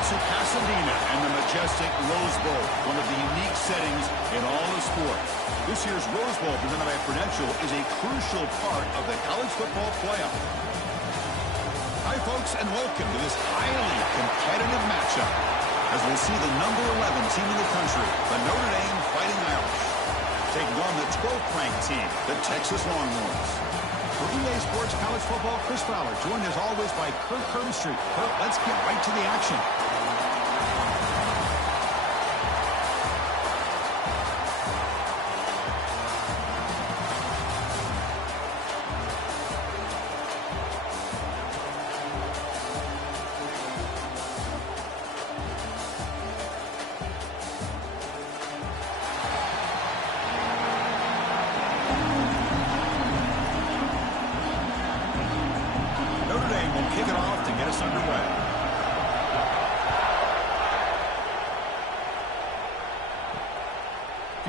to Pasadena and the majestic Rose Bowl, one of the unique settings in all of sports. This year's Rose Bowl, presented by Prudential, is a crucial part of the college football playoff. Hi, folks, and welcome to this highly competitive matchup, as we'll see the number 11 team in the country, the Notre Dame Fighting Irish, taking on the 12th ranked team, the Texas Longhorns. For EA Sports College Football, Chris Fowler, joined as always by Kirk Herbstreit. Kirk, let's get right to the action.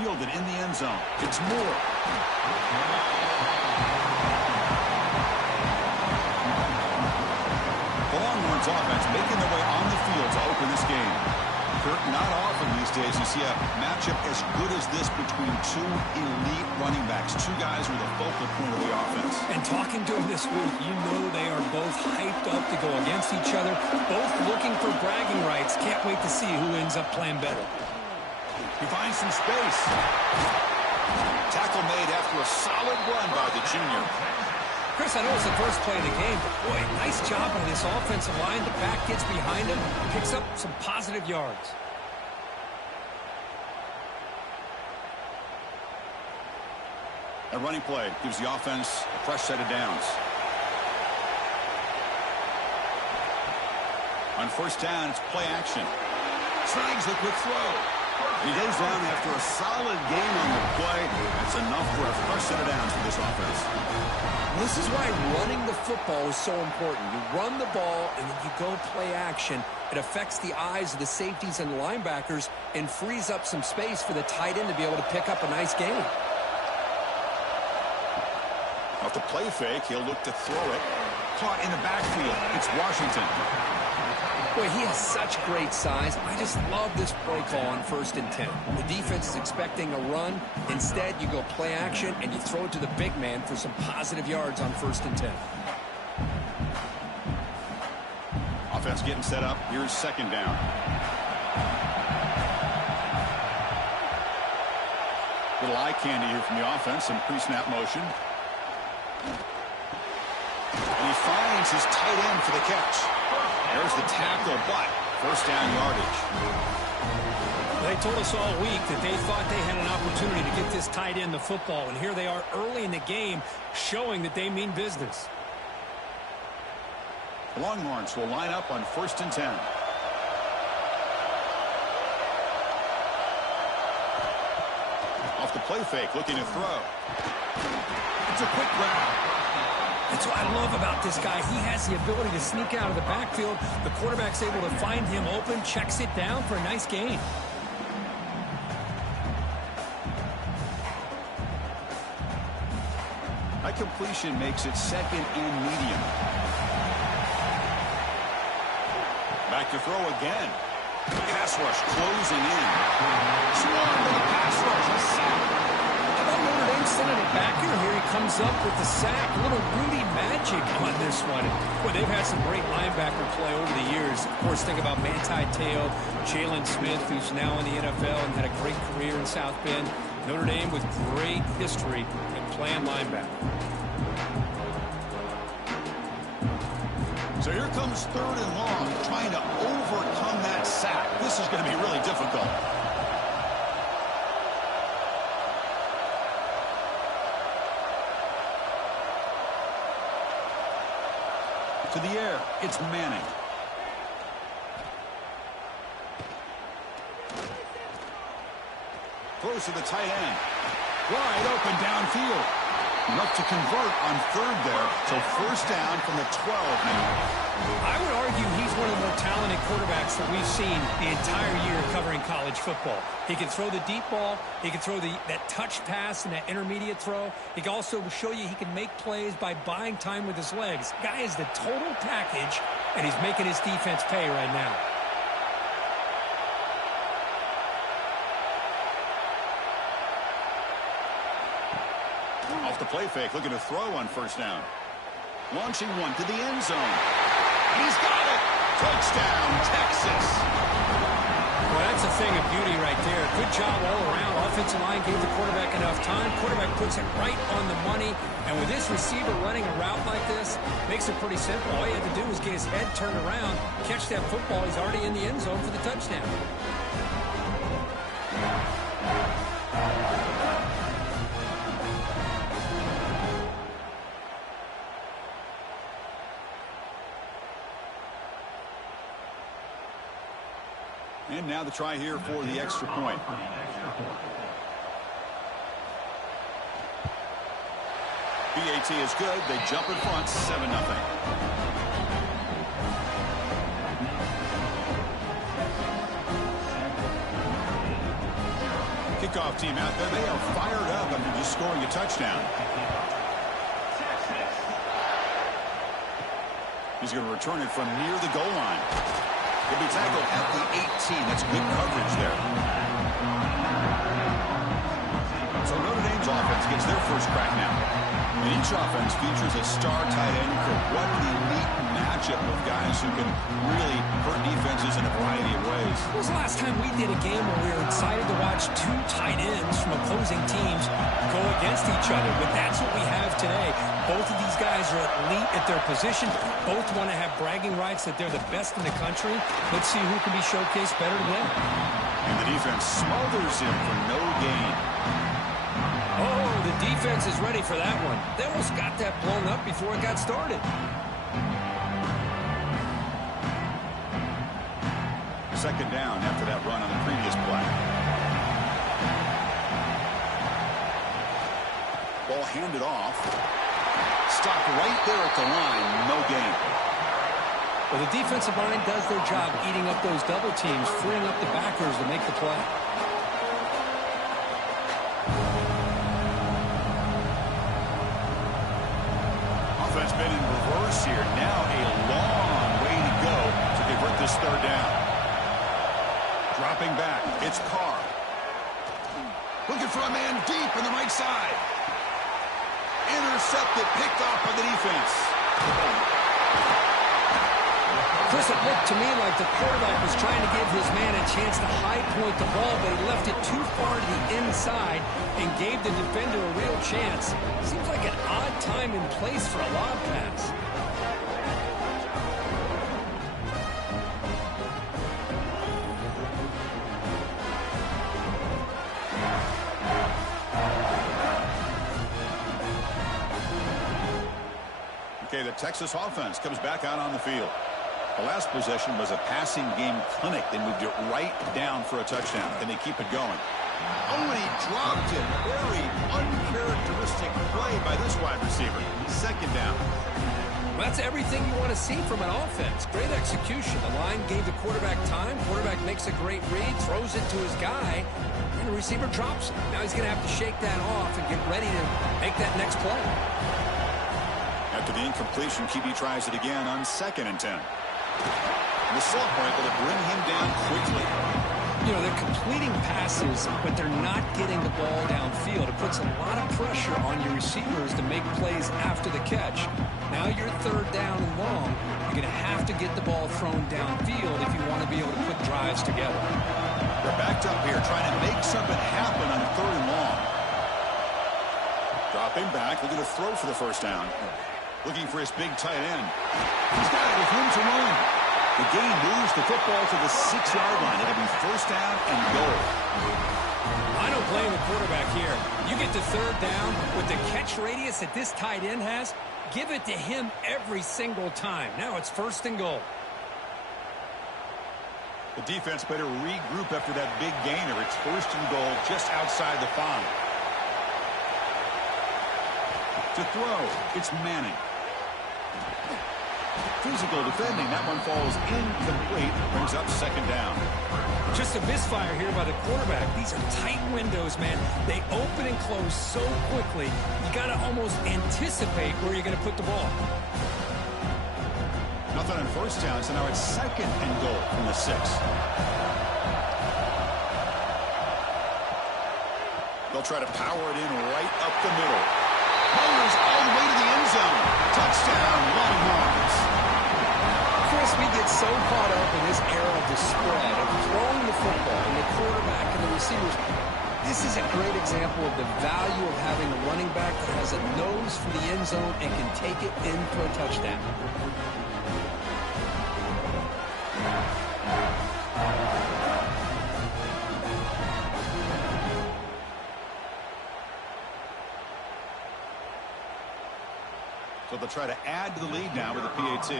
Fielded in the end zone. It's Moore. The Longhorns offense making their way on the field to open this game. Kirk, not often these days you see a matchup as good as this between two elite running backs. Two guys who are the focal point of the offense. And talking to them this week, you know they are both hyped up to go against each other, both looking for bragging rights. Can't wait to see who ends up playing better. He finds some space. Tackle made after a solid run by the junior. Chris, I know it's the first play of the game, but boy, nice job by this offensive line. The back gets behind him, picks up some positive yards. A running play gives the offense a fresh set of downs. On first down, it's play action. Snags the quick throw. He goes down after a solid game on the play. That's enough for a fresh set of downs for this offense. This is why running the football is so important. You run the ball, and then you go play action. It affects the eyes of the safeties and linebackers and frees up some space for the tight end to be able to pick up a nice gain. Off the play fake, he'll look to throw it. Caught in the backfield. It's Washington. Boy, he has such great size. I just love this play call on 1st and 10. The defense is expecting a run. Instead, you go play action, and you throw it to the big man for some positive yards on 1st and 10. Offense getting set up. Here's second down. Little eye candy here from the offense. Some pre-snap motion. And he finds his tight end for the catch. There's the tackle, but first down yardage. They told us all week that they thought they had an opportunity to get this tight end the football, and here they are early in the game showing that they mean business. The Longhorns will line up on 1st and 10. Off the play fake, looking to throw. It's a quick grab. That's what I love about this guy. He has the ability to sneak out of the backfield. The quarterback's able to find him open, checks it down for a nice gain. High completion makes it second and medium. Back to throw again. Pass rush closing in. Swarmed with a pass rush. A sack. Notre Dame sending it back here. Here he comes up with the sack. A little Rudy magic on this one. Boy, they've had some great linebacker play over the years. Of course, think about Manti Te'o, Jalen Smith, who's now in the NFL and had a great career in South Bend. Notre Dame with great history in playing linebacker. So here comes 3rd and long, trying to overcome that sack. This is going to be really difficult. To the air, it's Manning. Throws to the tight end. Wide open downfield. Enough to convert on 3rd there. So first down from the 12 now. I would argue he's one of the more talented quarterbacks that we've seen the entire year covering college football. He can throw the deep ball. He can throw that touch pass and that intermediate throw. He can also show you he can make plays by buying time with his legs. Guy is the total package, and he's making his defense pay right now. Off the play fake, looking to throw on first down. Launching one to the end zone. And he's got it! Touchdown, Texas! Well, that's a thing of beauty right there. Good job all around. Offensive line gave the quarterback enough time. Quarterback puts it right on the money. And with this receiver running a route like this, makes it pretty simple. All you have to do is get his head turned around, catch that football. He's already in the end zone for the touchdown. And now the try here for the extra point. BAT is good. They jump in front, 7-0. Kickoff team out there. They are fired up after just scoring a touchdown. He's going to return it from near the goal line. He'll be tackled at the 18. That's good coverage there. So Notre Dame's offense gets their first crack now. And each offense features a star tight end. What an elite matchup of guys who can really hurt defenses in a variety of ways. When was the last time we did a game where we were excited to watch two tight ends from opposing teams go against each other? But that's what we have today. Both of these guys are elite at their position. Both want to have bragging rights that they're the best in the country. Let's see who can be showcased better today. And the defense smothers him for no gain. Oh, the defense is ready for that one. They almost got that blown up before it got started. Second down after that run on the previous play. Ball handed off. Stopped right there at the line. No gain. Well, the defensive line does their job eating up those double teams, freeing up the backers to make the play. Offense been in reverse here. Now a long way to go to convert this third down. Dropping back. It's Carr. Looking for a man deep on the right side. Intercepted, picked off by the defense. Chris, it looked to me like the quarterback was trying to give his man a chance to high point the ball, but he left it too far to the inside and gave the defender a real chance. Seems like an odd time and place for a lob pass. Okay, the Texas offense comes back out on the field. The last possession was a passing game clinic. They moved it right down for a touchdown, and they keep it going. Oh, and he dropped it. Very uncharacteristic play by this wide receiver. Second down. Well, that's everything you want to see from an offense. Great execution. The line gave the quarterback time. Quarterback makes a great read, throws it to his guy, and the receiver drops it. Now he's going to have to shake that off and get ready to make that next play. After the incompletion, QB tries it again on 2nd and 10. And the sophomore able to bring him down quickly. You know, they're completing passes, but they're not getting the ball downfield. It puts a lot of pressure on your receivers to make plays after the catch. Now you're third down and long. You're going to have to get the ball thrown downfield if you want to be able to put drives together. They're backed up here trying to make something happen on 3rd and long. Dropping back, looking to throw for the first down. Looking for his big tight end. He's got it with room to run. The gain moves the football to the 6-yard line. It'll be first down and goal. I don't blame the quarterback here. You get to third down with the catch radius that this tight end has, give it to him every single time. Now it's first and goal. The defense better regroup after that big gainer. It's first and goal just outside the 5. To throw, it's Manning. Physical defending. That one falls incomplete. Brings up second down. Just a misfire here by the quarterback. These are tight windows, man. They open and close so quickly. You got to almost anticipate where you're going to put the ball. Nothing on first down, so now it's second and goal from the 6. They'll try to power it in right up the middle. get so caught up in this era of the spread, of throwing the football, and the quarterback and the receivers. This is a great example of the value of having a running back that has a nose for the end zone and can take it in for a touchdown. So they'll try to add to the lead now with a PAT.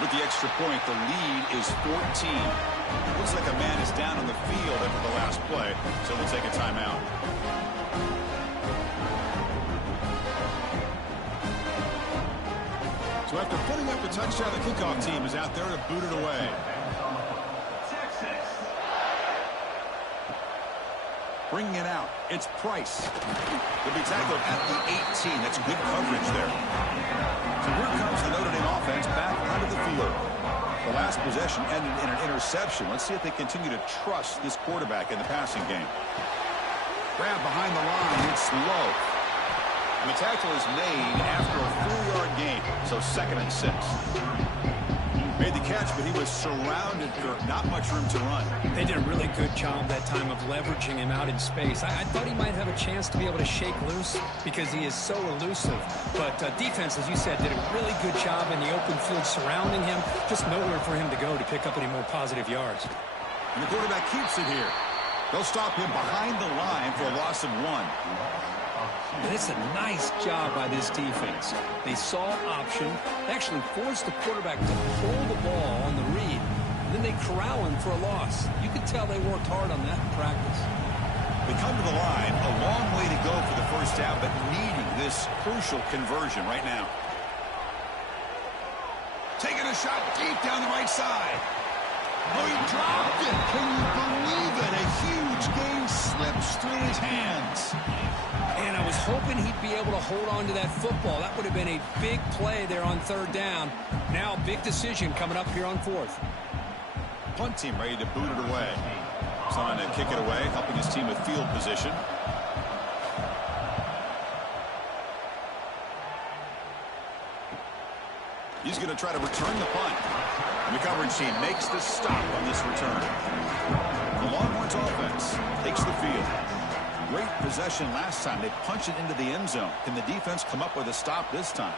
With the extra point, the lead is 14. Looks like a man is down on the field after the last play, so we'll take a timeout. So after putting up a touchdown, the kickoff team is out there to boot it away. Bringing it out, it's Price. He'll be tackled at the 18. That's good coverage there. So here comes the Notre Dame offense back onto the field. The last possession ended in an interception. Let's see if they continue to trust this quarterback in the passing game. Grab behind the line, it's low. And the tackle is made after a 4-yard gain, so 2nd and 6. Made the catch, but he was surrounded for not much room to run. They did a really good job that time of leveraging him out in space. I thought he might have a chance to be able to shake loose because he is so elusive. But defense, as you said, did a really good job in the open field surrounding him. Just nowhere for him to go to pick up any more positive yards. And the quarterback keeps it here. They'll stop him behind the line for a loss of 1. And it's a nice job by this defense. They saw option, actually forced the quarterback to pull the ball on the read, and then they corral him for a loss. You could tell they worked hard on that in practice. They come to the line, a long way to go for the first down, but needing this crucial conversion right now. Taking a shot deep down the right side. Oh, he dropped it. Can you believe it? A huge gain slips through his hands. And I was hoping he'd be able to hold on to that football. That would have been a big play there on 3rd down. Now, big decision coming up here on 4th. Punt team ready to boot it away. Trying to kick it away, helping his team with field position. He's going to try to return the punt. And the coverage team makes the stop on this return. The Longhorns offense takes the field. Great possession last time. They punch it into the end zone. Can the defense come up with a stop this time?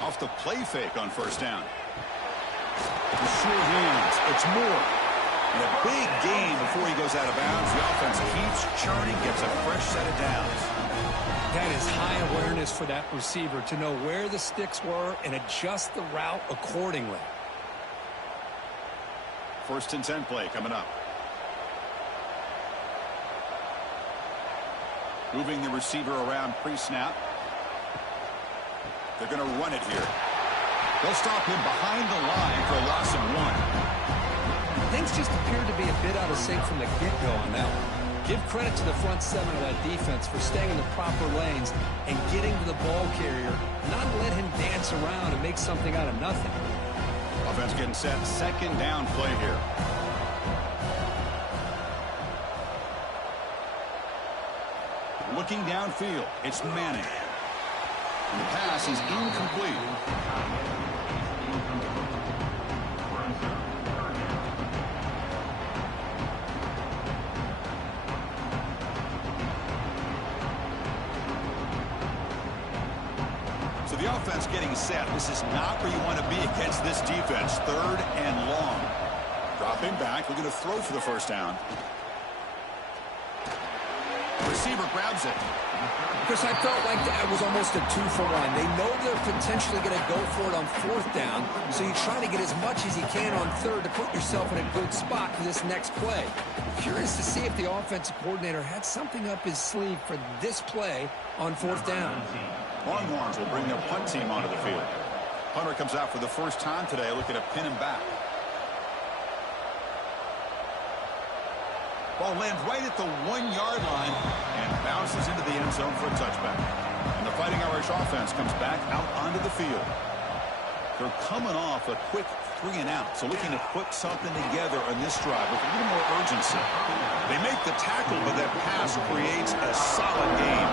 Off the play fake on 1st down. The sure hands. It's Moore. And a big gain before he goes out of bounds. The offense keeps churning, gets a fresh set of downs. That is high awareness for that receiver to know where the sticks were and adjust the route accordingly. 1st and 10 play coming up. Moving the receiver around pre-snap. They're going to run it here. They'll stop him behind the line for a loss of 1. Things just appeared to be a bit out of sync from the get-go on that one. Give credit to the front 7 of that defense for staying in the proper lanes and getting to the ball carrier, not let him dance around and make something out of nothing. Offense getting set. 2nd down play here. Looking downfield, it's Manning. And the pass is incomplete. So the offense getting set. This is not where you want to be against this defense. 3rd and long. Dropping back. We're going to throw for the 1st down. Receiver grabs it. Chris, I felt like that was almost a 2-for-1. They know they're potentially going to go for it on 4th down, so you try to get as much as you can on 3rd to put yourself in a good spot for this next play. Curious to see if the offensive coordinator had something up his sleeve for this play on 4th down. Longhorns will bring their punt team onto the field. Hunter comes out for the first time today, looking to pin him back. Ball lands right at the 1-yard line and bounces into the end zone for a touchback. And the Fighting Irish offense comes back out onto the field. They're coming off a quick 3-and-out, so looking to put something together on this drive with a little more urgency. They make the tackle, but that pass creates a solid gain.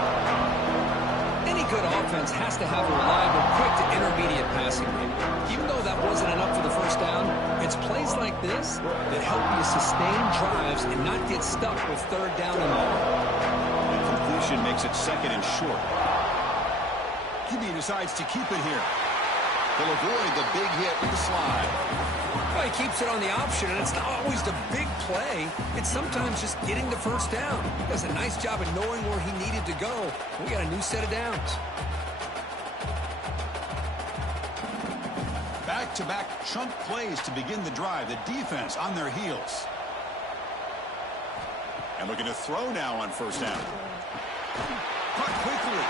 And he good offense has to have a reliable, quick to intermediate passing game. Even though that wasn't enough for the first down, it's plays like this that help you sustain drives and not get stuck with third down and long. Completion makes it second and short. QB decides to keep it here. They'll avoid the big hit with the slide. Well, he keeps it on the option, and it's not always the big play. It's sometimes just getting the first down. He does a nice job of knowing where he needed to go. We got a new set of downs. Back-to-back chunk plays to begin the drive. The defense on their heels. And looking to throw now on first down. Caught quickly.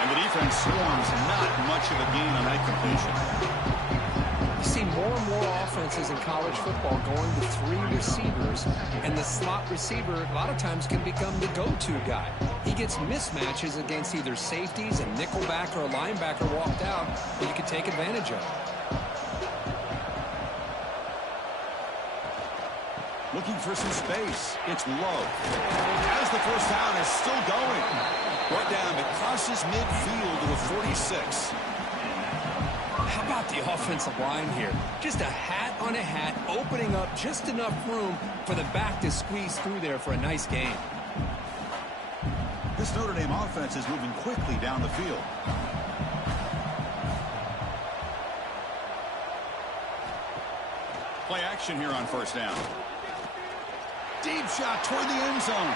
And the defense swarms, not much of a gain on that completion. You see more and more offenses in college football going to three receivers, and the slot receiver a lot of times can become the go-to guy. He gets mismatches against either safeties, a nickelbacker, or a linebacker walked out that you can take advantage of. Looking for some space. It's low. As the first down is still going. Brought down, it crosses midfield to a 46. How about the offensive line here? Just a hat on a hat, opening up just enough room for the back to squeeze through there for a nice gain. This Notre Dame offense is moving quickly down the field. Play action here on first down. Deep shot toward the end zone.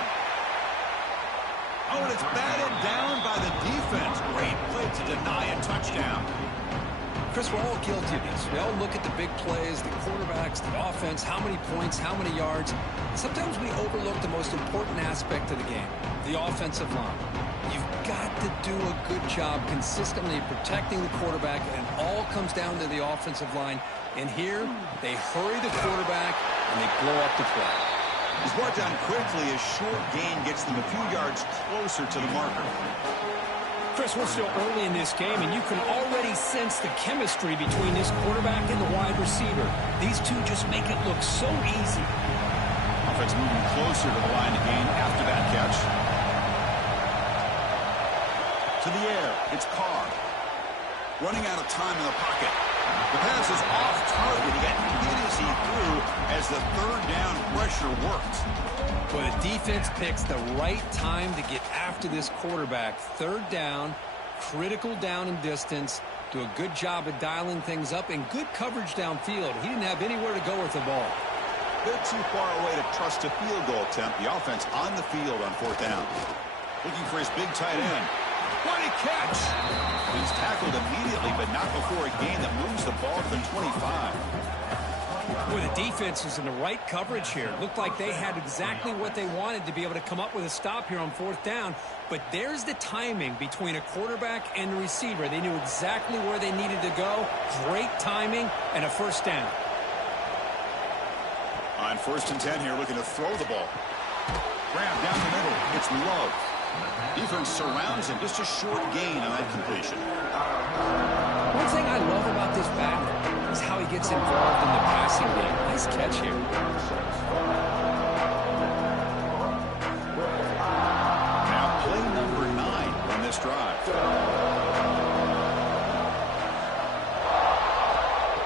Oh, and it's batted down by the defense. Great play to deny a touchdown. Chris, we're all guilty of this. We all look at the big plays, the quarterbacks, the offense, how many points, how many yards. Sometimes we overlook the most important aspect of the game, the offensive line. You've got to do a good job consistently protecting the quarterback, and it all comes down to the offensive line. And here, they hurry the quarterback, and they blow up the play. He's brought down quickly. A short gain gets them a few yards closer to the marker. Chris, we're still early in this game, and you can already sense the chemistry between this quarterback and the wide receiver. These two just make it look so easy. Offense moving closer to the line to gain after that catch. To the air, it's Carr. Running out of time in the pocket. The pass is off target. He got hit as he threw as the third down pressure worked. Well, the defense picks the right time to get after this quarterback. Third down, critical down and distance. Do a good job of dialing things up and good coverage downfield. He didn't have anywhere to go with the ball. Bit too far away to trust a field goal attempt. The offense on the field on fourth down. Looking for his big tight end. What a catch! He's tackled immediately, but not before a gain that moves the ball to the 25. Well, the defense was in the right coverage here. Looked like they had exactly what they wanted to be able to come up with a stop here on fourth down. But there's the timing between a quarterback and the receiver. They knew exactly where they needed to go. Great timing and a first down. On 1st and 10 here, looking to throw the ball. Grab down the middle. It's Love. Defense surrounds him. Just a short gain on that completion. One thing I love about this back is how he gets involved in the passing game. Nice catch here. Now play number 9 on this drive.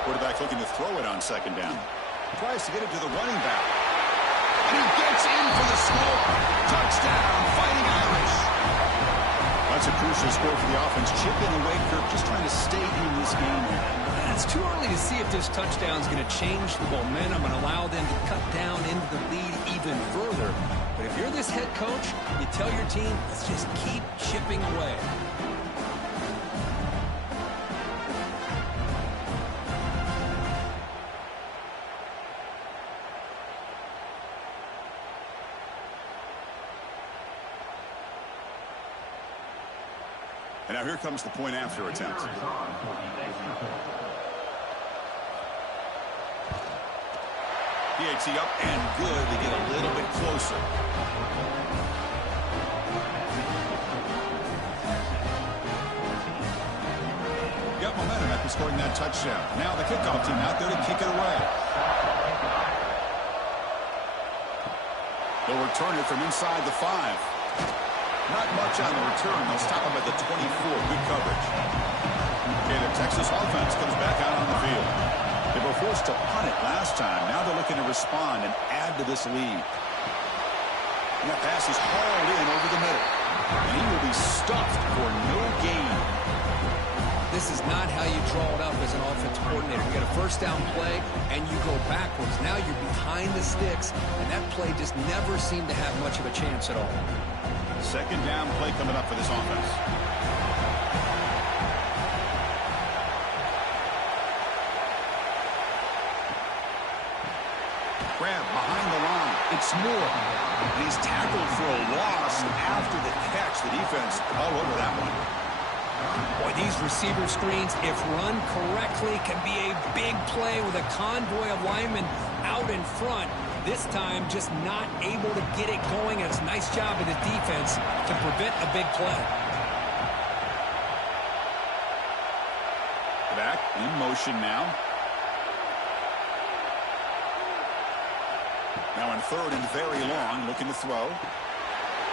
Quarterback looking to throw it on second down. Tries to get it to the running back. And he gets in for the score. Touchdown, Fighting Irish. That's a crucial score for the offense. Chip in away curve, just trying to stay in this game here. It's too early to see if this touchdown is going to change the momentum and allow them to cut down into the lead even further. But if you're this head coach, you tell your team, let's just keep chipping away. And now here comes the point after attempt. PAT up and good to get a little bit closer. Got momentum after scoring that touchdown. Now the kickoff team out there to kick it away. They'll return it from inside the 5. Not much on the return. They'll stop him at the 24. Good coverage. Okay, the Texas offense comes back out on the field. They were forced to punt it last time. Now they're looking to respond and add to this lead. And that pass is hauled in over the middle. And he will be stuffed for no gain. This is not how you draw it up as an offensive coordinator. You get a first down play, and you go backwards. Now you're behind the sticks, and that play just never seemed to have much of a chance at all. Second down play coming up for this offense. Grab behind the line. It's Moore. And he's tackled for a loss after the catch. The defense all over that one. Boy, these receiver screens, if run correctly, can be a big play with a convoy of linemen out in front. This time, just not able to get it going. It's a nice job of the defense to prevent a big play. Back in motion now. Now in third and very long, looking to throw.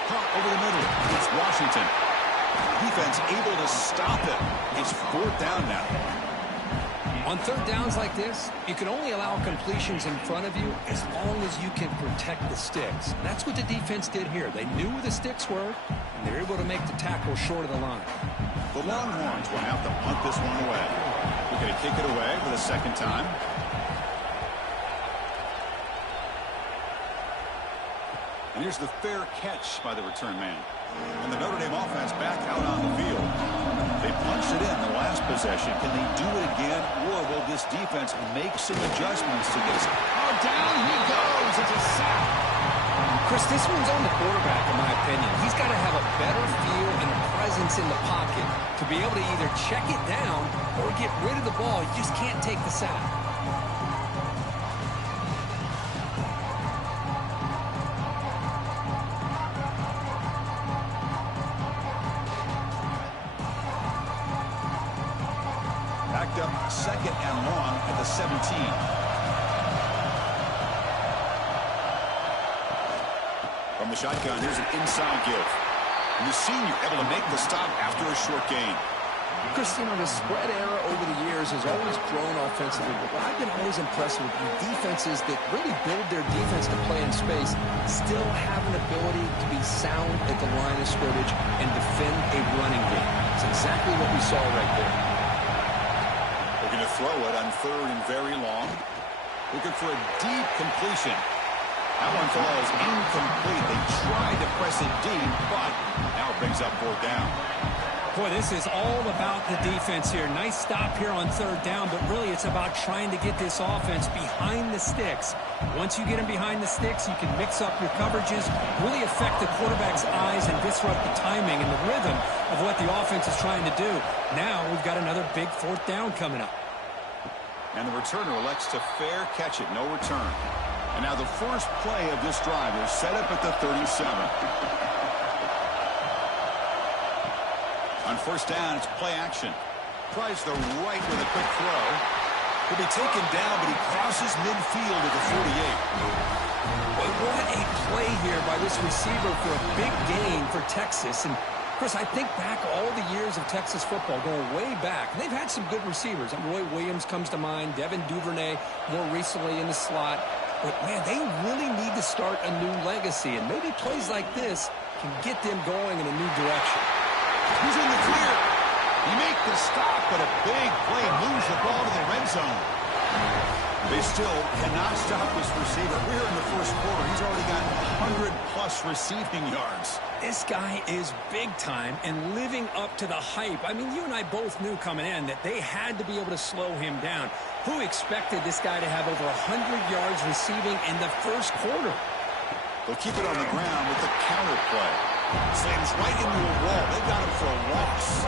Caught over the middle. It's Washington. Defense able to stop it. It's fourth down now. On third downs like this, you can only allow completions in front of you as long as you can protect the sticks. That's what the defense did here. They knew where the sticks were, and they're able to make the tackle short of the line. The Longhorns will have to punt this one away. We're going to kick it away for the second time. And here's the fair catch by the return man. And the Notre Dame offense back out on the field. They punched it in the last possession. Can they do it again, or will this defense make some adjustments to this? Oh, down he goes. It's a sack. Chris, this one's on the quarterback, in my opinion. He's got to have a better feel and presence in the pocket to be able to either check it down or get rid of the ball. You just can't take the sack. Up second and long at the 17. From the shotgun, here's an inside give. And the senior able to make the stop after a short gain. Chris, you know, the spread era over the years has always grown offensively, but I've been always impressed with defenses that really build their defense to play in space, still have an ability to be sound at the line of scrimmage and defend a running game. It's exactly what we saw right there. Going to throw it on third and very long. Looking for a deep completion. That one falls incomplete. They tried to press it deep, but now it brings up fourth down. Boy, this is all about the defense here. Nice stop here on third down, but really it's about trying to get this offense behind the sticks. Once you get them behind the sticks, you can mix up your coverages, really affect the quarterback's eyes and disrupt the timing and the rhythm of what the offense is trying to do. Now we've got another big fourth down coming up. And the returner elects to fair catch it, no return. And now the first play of this drive is set up at the 37. On first down, it's play action. Tries the right with a quick throw. He'll be taken down, but he crosses midfield at the 48. But what a play here by this receiver for a big gain for Texas. And Chris, I think back all the years of Texas football, going way back. They've had some good receivers. Roy Williams comes to mind, Devin Duvernay more recently in the slot. But, man, they really need to start a new legacy. And maybe plays like this can get them going in a new direction. He's in the clear. He makes the stop, but a big play moves the ball to the red zone. They still cannot stop this receiver. We're in the first quarter. He's already got 100-plus receiving yards. This guy is big time and living up to the hype. I mean, you and I both knew coming in that they had to be able to slow him down. Who expected this guy to have over 100 yards receiving in the first quarter? They'll keep it on the ground with the counter play. Slams right into a wall. They got him for a loss.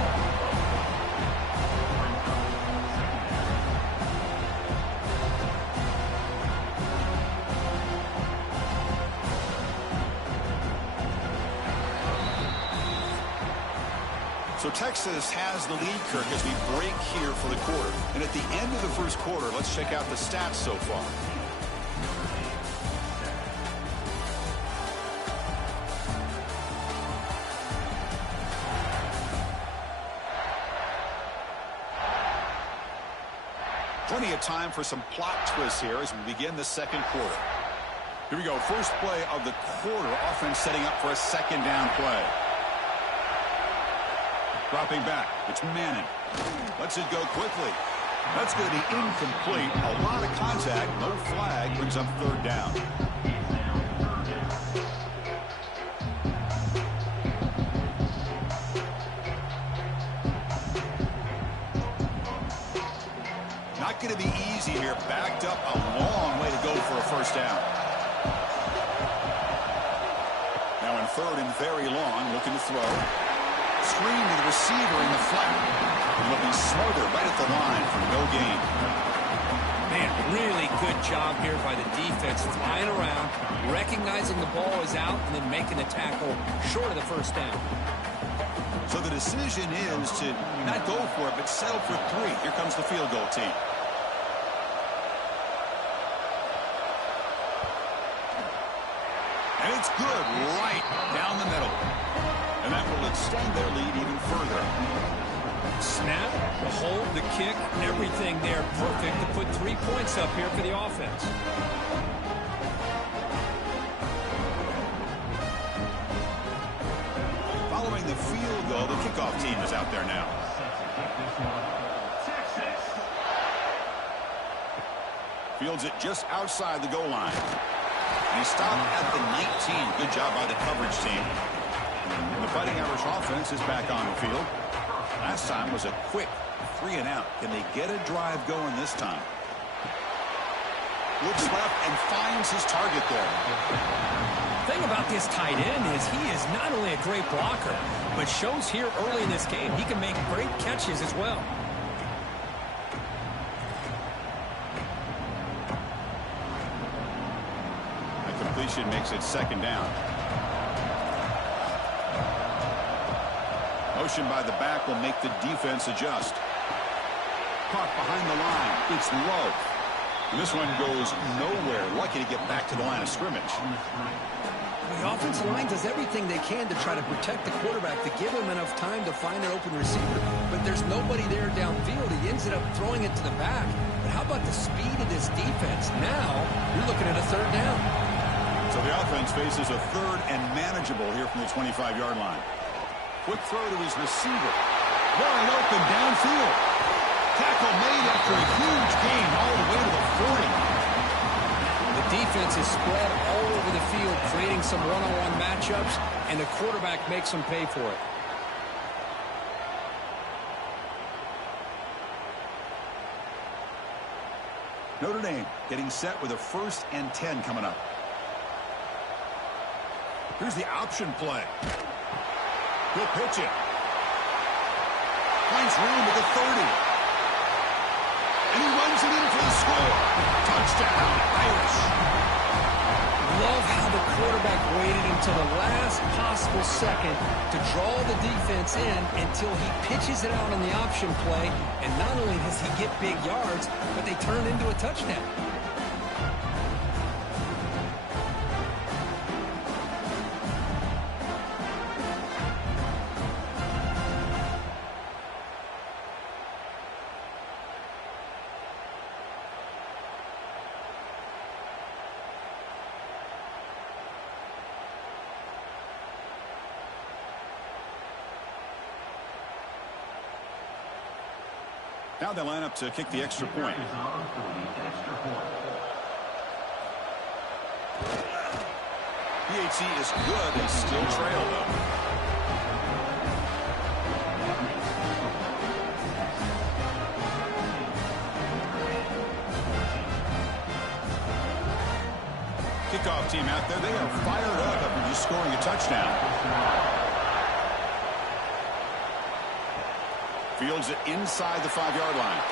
So Texas has the lead, Kirk, as we break here for the quarter. And at the end of the first quarter, let's check out the stats so far. Plenty of time for some plot twists here as we begin the second quarter. Here we go. First play of the quarter. Offense setting up for a second down play. Dropping back. It's Manning. Lets it go quickly. That's going to be incomplete. A lot of contact. No flag. Brings up third down. Not going to be easy here. Backed up a long way to go for a first down. Now in third and very long, looking to throw. Screen to the receiver in the flat. And he'll be smothered right at the line for no gain. Man, really good job here by the defense. Flying around, recognizing the ball is out, and then making the tackle short of the first down. So the decision is to not go for it, but settle for 3. Here comes the field goal team. And it's good right down the middle. And that will extend their lead even further. Snap, the hold, the kick, everything there perfect to put 3 points up here for the offense. Following the field goal, the kickoff team is out there now. Fields it just outside the goal line. And he stopped at the 19. Good job by the coverage team. And the Fighting Irish offense is back on the field. Last time was a quick 3 and out. Can they get a drive going this time? Looks left and finds his target there. The thing about this tight end is he is not only a great blocker, but shows here early in this game he can make great catches as well. The completion makes it second down. Motion by the back will make the defense adjust. Caught behind the line. It's low. And this one goes nowhere. Lucky to get back to the line of scrimmage. The offensive line does everything they can to try to protect the quarterback, to give him enough time to find an open receiver. But there's nobody there downfield. He ends up throwing it to the back. But how about the speed of this defense? Now you're looking at a third down. So the offense faces a third and manageable here from the 25-yard line. Quick throw to his receiver. Wide open downfield. Tackle made after a huge gain all the way to the 40. The defense is spread all over the field, creating some one-on-one matchups, and the quarterback makes them pay for it. Notre Dame getting set with a 1st and 10 coming up. Here's the option play. He'll pitch it. Finds room at the 30. And he runs it in for the score. Touchdown, Irish. Love how the quarterback waited until the last possible second to draw the defense in until he pitches it out on the option play. And not only does he get big yards, but they turn into a touchdown. Now they line up to kick the extra point. PHC is good. They still trail, though. Kickoff team out there. They are fired up after just scoring a touchdown. Fields it inside the 5-yard line.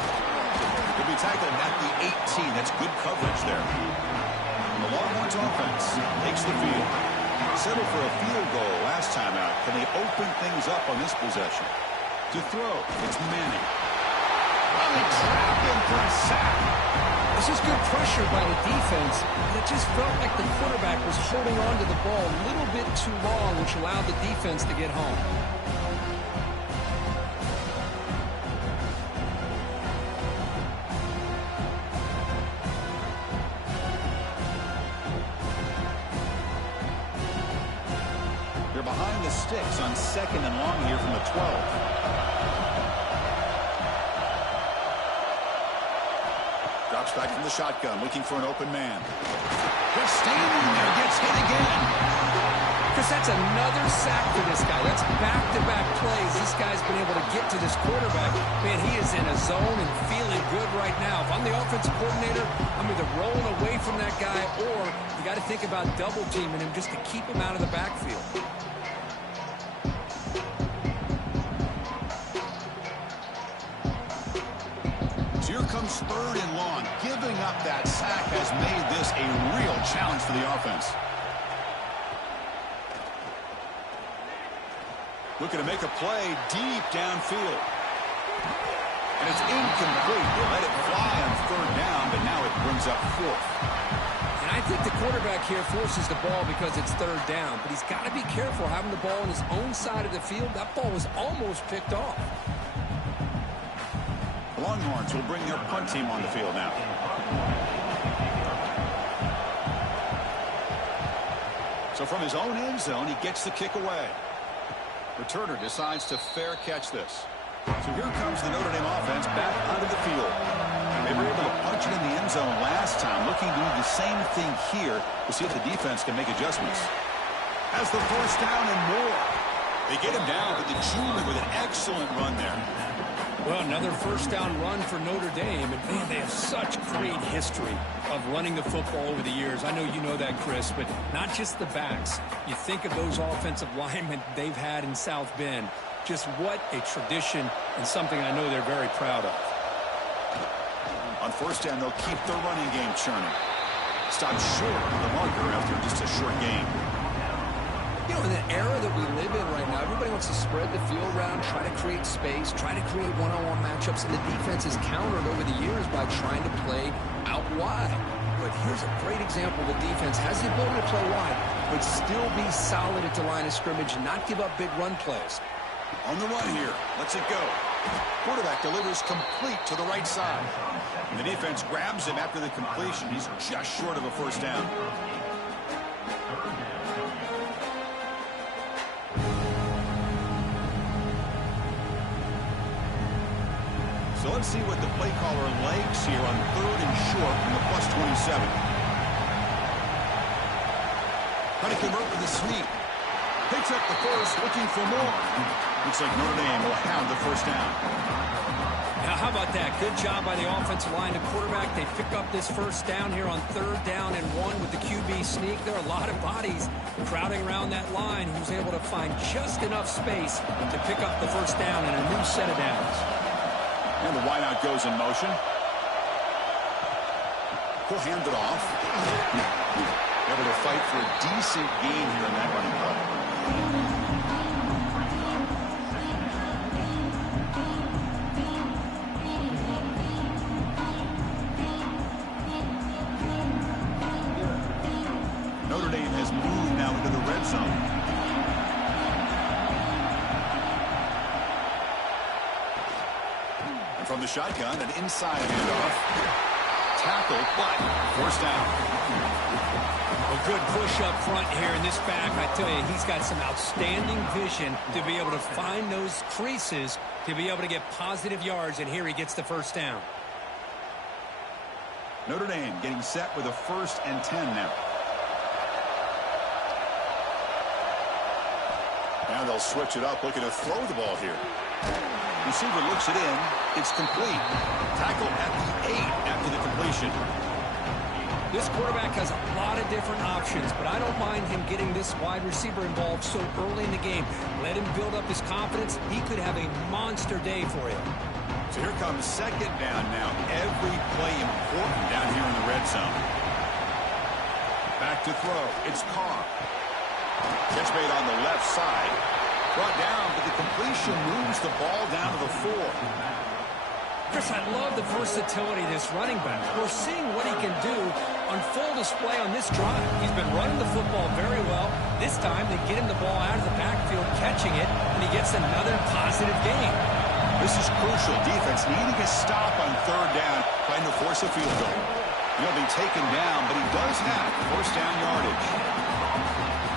He'll be tackled at the 18. That's good coverage there. The Longhorns offense takes the field. Settled for a field goal last time out. Can they open things up on this possession? To throw, it's Manning. Oh, they trap him for a sack. This is good pressure by the defense. It just felt like the quarterback was holding on to the ball a little bit too long, which allowed the defense to get home. They're behind the sticks on 2nd and long here from the 12. Drops back from the shotgun, looking for an open man. Just standing there, gets hit again. Chris, that's another sack for this guy. That's back-to-back plays. This guy's been able to get to this quarterback. Man, he is in a zone and feeling good right now. If I'm the offensive coordinator, I'm either rolling away from that guy or you got to think about double-teaming him just to keep him out of the backfield. So here comes 3rd and long. Giving up that sack has made this a real challenge for the offense. Looking to make a play deep downfield. And it's incomplete. They let it fly on 3rd down, but now it brings up 4th. And I think the quarterback here forces the ball because it's 3rd down. But he's got to be careful having the ball on his own side of the field. That ball was almost picked off. Longhorns will bring their punt team on the field now. So from his own end zone, he gets the kick away. Returner decides to fair catch this. So here comes the Notre Dame offense back onto the field. They were able to punch it in the end zone last time, looking to do the same thing here to see if the defense can make adjustments. Has the 1st down and more. They get him down to the junior with an excellent run there. Well, another 1st down run for Notre Dame. And, man, they have such great history of running the football over the years. I know you know that, Chris, but not just the backs. You think of those offensive linemen they've had in South Bend. Just what a tradition and something I know they're very proud of. On 1st down, they'll keep their running game churning. Stopped short of the marker after just a short game. You know, in the era that we live in right now, everybody wants to spread the field around, try to create space, try to create one-on-one matchups, and the defense is countered over the years by trying to play out wide. But here's a great example. The defense has the ability to play wide, but still be solid at the line of scrimmage and not give up big run plays. On the run here, lets it go. Quarterback delivers complete to the right side. And the defense grabs him after the completion. He's just short of a 1st down. So let's see what the play caller likes here on 3rd and short from the +27. Trying to convert with a sneak. Picks up the 1st, looking for more. Looks like Notre Dame will have the 1st down. Now, how about that? Good job by the offensive line and quarterback. They pick up this 1st down here on 3rd down and 1 with the QB sneak. There are a lot of bodies crowding around that line. He was able to find just enough space to pick up the 1st down and a new set of downs. And the wideout goes in motion. He'll hand it off. Able to fight for a decent gain here in that running play. Notre Dame has moved now into the red zone. From the shotgun, an inside handoff. Tackle, but 1st down. A good push up front here in this back. I tell you, he's got some outstanding vision to be able to find those creases, to be able to get positive yards, and here he gets the 1st down. Notre Dame getting set with a 1st and 10 now. Now they'll switch it up, looking to throw the ball here. Receiver looks it in. It's complete. Tackle at the 8 after the completion. This quarterback has a lot of different options, but I don't mind him getting this wide receiver involved so early in the game. Let him build up his confidence. He could have a monster day for him. So here comes 2nd down now. Every play important down here in the red zone. Back to throw. It's Carr. Catch made on the left side. Brought down, but the completion moves the ball down to the 4. Chris, I love the versatility of this running back. We're seeing what he can do on full display on this drive. He's been running the football very well. This time, they get him the ball out of the backfield, catching it, and he gets another positive gain. This is crucial. Defense needing a stop on 3rd down, trying to force a field goal. He'll be taken down, but he does have 1st down yardage.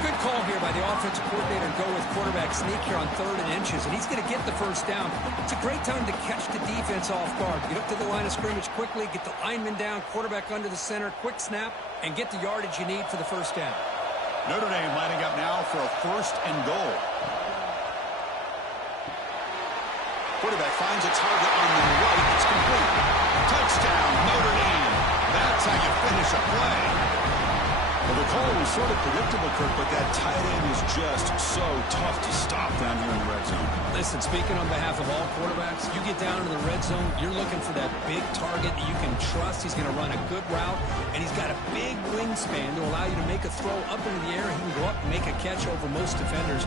Good call here by the offensive coordinator to go with quarterback sneak here on 3rd and inches, and he's going to get the first down. It's a great time to catch the defense off guard. Get up to the line of scrimmage quickly, get the lineman down, quarterback under the center, quick snap, and get the yardage you need for the first down. Notre Dame lining up now for a 1st and goal. Quarterback finds a target on the right. It's complete. Touchdown, Notre Dame. That's how you finish a play. Well, the call was sort of predictable, Kirk, but that tight end is just so tough to stop down here in the red zone. Listen, speaking on behalf of all quarterbacks, you get down in the red zone, you're looking for that big target that you can trust. He's going to run a good route, and he's got a big wingspan to allow you to make a throw up into the air. He can go up and make a catch over most defenders.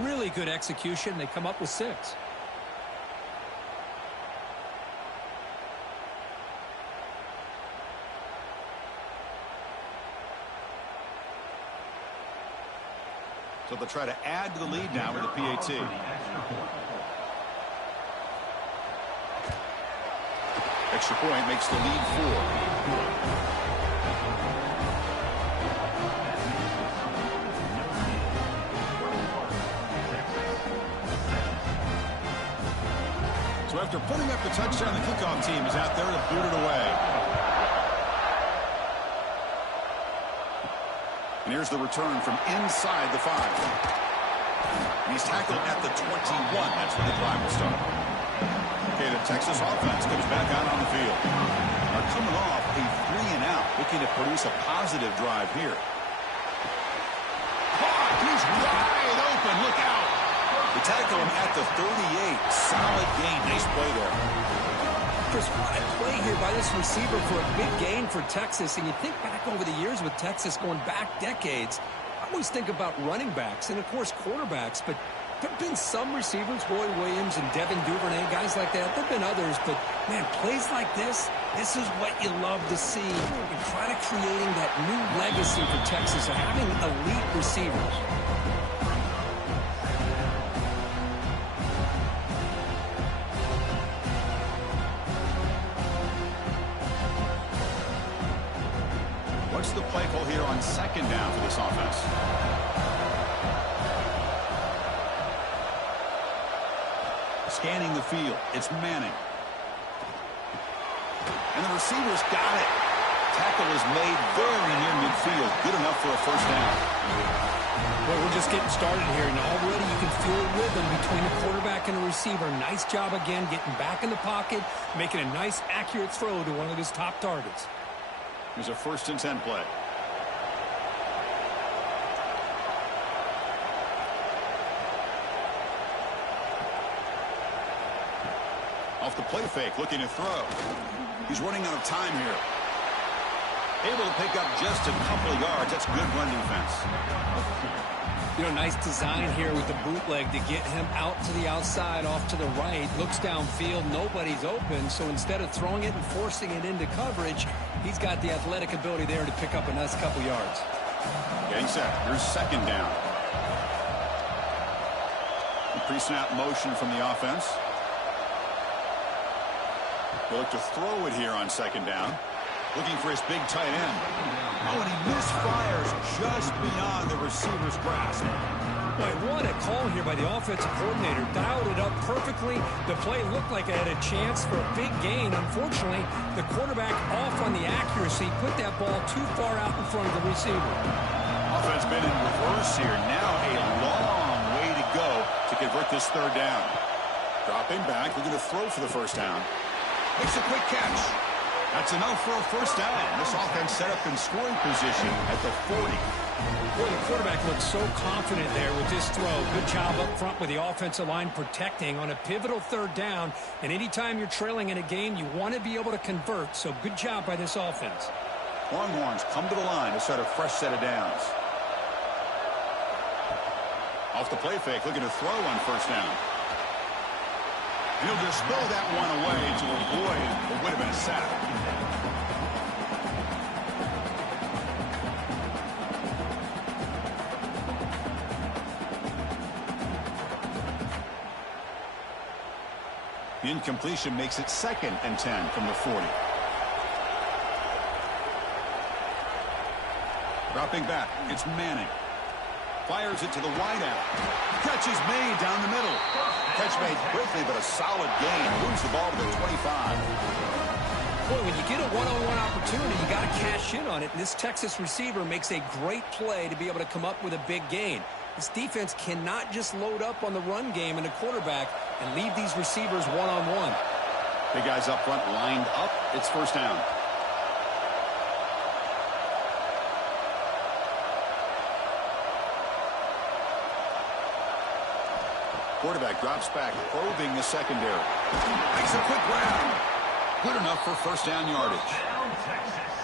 Really good execution. They come up with 6. So they'll try to add to the lead now with the PAT. Extra point makes the lead 4. So after putting up the touchdown, the kickoff team is out there to boot it away. And here's the return from inside the 5. And he's tackled at the 21. That's when the drive will start. Okay, the Texas offense comes back out on the field. Are coming off a 3-and-out, looking to produce a positive drive here. Caught! He's wide open. Look out! They tackle him at the 38. Solid gain. Nice play there. Chris, what a play here by this receiver for a big gain for Texas. And you think back over the years with Texas going back decades, I always think about running backs and, of course, quarterbacks. But there have been some receivers, Roy Williams and Devin Duvernay, guys like that. There have been others. But, man, plays like this is what you love to see. You're kind of creating that new legacy for Texas of having elite receivers. What's the play call here on 2nd down for this offense? Scanning the field. It's Manning. And the receiver's got it. Tackle is made very near midfield. Good enough for a 1st down. Well, we're just getting started here, and already you can feel a rhythm between the quarterback and the receiver. Nice job again getting back in the pocket, making a nice, accurate throw to one of his top targets. Here's a 1st and 10 play. Off the play fake, looking to throw. He's running out of time here. Able to pick up just a couple of yards. That's good run defense. You know, nice design here with the bootleg to get him out to the outside, off to the right. Looks downfield, nobody's open. So instead of throwing it and forcing it into coverage, he's got the athletic ability there to pick up a nice couple yards. Getting set. Here's 2nd down. Pre-snap motion from the offense. He'll look to throw it here on 2nd down. Looking for his big tight end. Oh, and he misfires just beyond the receiver's grasp. Boy, what a call here by the offensive coordinator. Dialed it up perfectly. The play looked like it had a chance for a big gain. Unfortunately, the quarterback off on the accuracy, put that ball too far out in front of the receiver. Offense been in reverse here. Now a long way to go to convert this 3rd down. Dropping back, looking to throw for the 1st down. Makes a quick catch. That's enough for a 1st down. This offense set up in scoring position at the 40. Boy, the quarterback looks so confident there with this throw. Good job up front with the offensive line protecting on a pivotal 3rd down. And anytime you're trailing in a game, you want to be able to convert. So good job by this offense. Longhorns come to the line to start a fresh set of downs. Off the play fake, looking to throw on 1st down. He'll just throw that one away to avoid what would have been a sack. The incompletion makes it 2nd and 10 from the 40. Dropping back, it's Manning. Fires it to the wideout. Catch is made down the middle. Catch made quickly, but a solid gain. Moves the ball to the 25. Boy, when you get a one-on-one opportunity, you got to cash in on it. And this Texas receiver makes a great play to be able to come up with a big gain. This defense cannot just load up on the run game and the quarterback and leave these receivers one-on-one. Big guys up front lined up. It's first down. Quarterback drops back, probing the secondary. Makes a quick round. Good enough for first down yardage.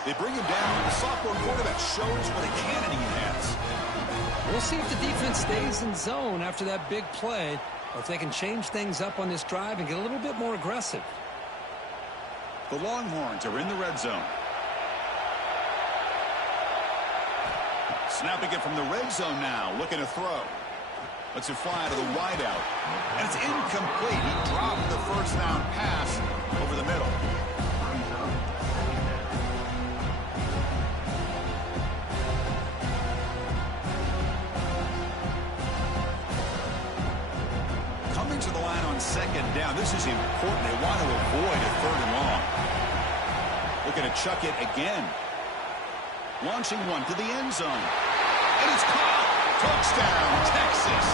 They bring him down. The sophomore quarterback shows what a cannon he has. We'll see if the defense stays in zone after that big play, or if they can change things up on this drive and get a little bit more aggressive. The Longhorns are in the red zone. Snapping it from the red zone now, looking to throw. Lets it fly to the wideout. And it's incomplete. He dropped the first down pass over the middle. Coming to the line on second down. This is important. They want to avoid a third and long. Looking to chuck it again. Launching one to the end zone. And it's caught. Touchdown, Texas.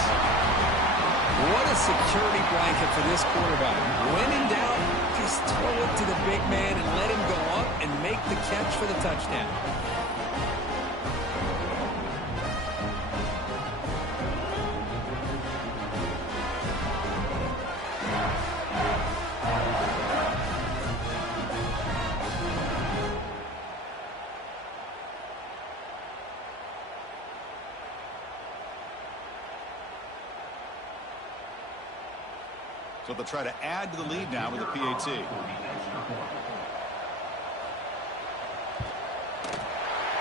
What a security blanket for this quarterback. When in doubt, just throw it to the big man and let him go up and make the catch for the touchdown. So they'll try to add to the lead now with a PAT.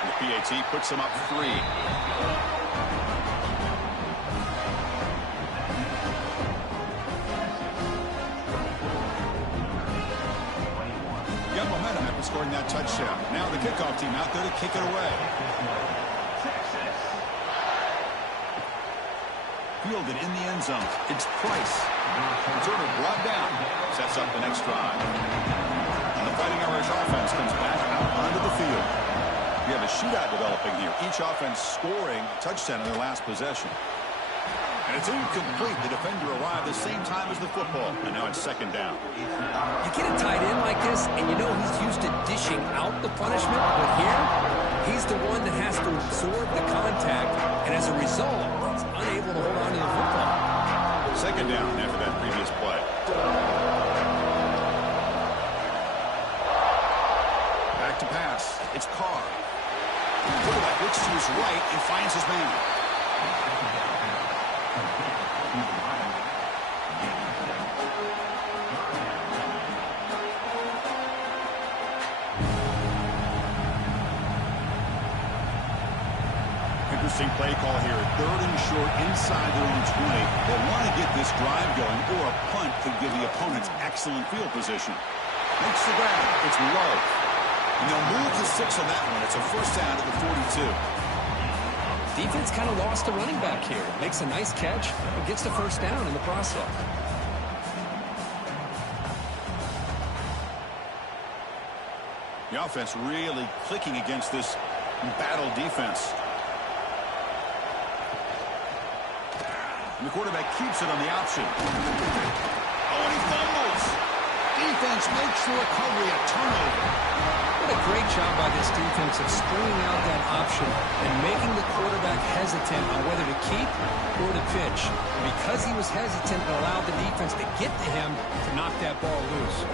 The PAT puts them up 3. Got momentum after scoring that touchdown. Now the kickoff team out there to kick it away. Fielded in the end zone. It's Price. Returner brought down. Sets up the next drive. And the Fighting Irish offense comes back out onto the field. We have a shootout developing here. Each offense scoring a touchdown in their last possession. And it's incomplete. The defender arrived the same time as the football. And now it's second down. You get a tight end like this, and you know he's used to dishing out the punishment. But here, he's the one that has to absorb the contact. And as a result, he's unable to hold on to the football. Second down after that previous play. Back to pass. It's Carr. The quarterback looks to his right and finds his man. Interesting play call here. 3rd and short inside their own 20. They want to get this drive going, or a punt could give the opponents excellent field position. Makes the grab. It's low. And they'll move to 6 on that one. It's a first down at the 42. Defense kind of lost the running back here. Makes a nice catch and gets the first down in the process. The offense really clicking against this battle defense. And the quarterback keeps it on the option. Oh, and he fumbles. Defense makes the recovery a turnover. What a great job by this defense of screening out that option and making the quarterback hesitant on whether to keep or to pitch. And because he was hesitant, it allowed the defense to get to him to knock that ball loose.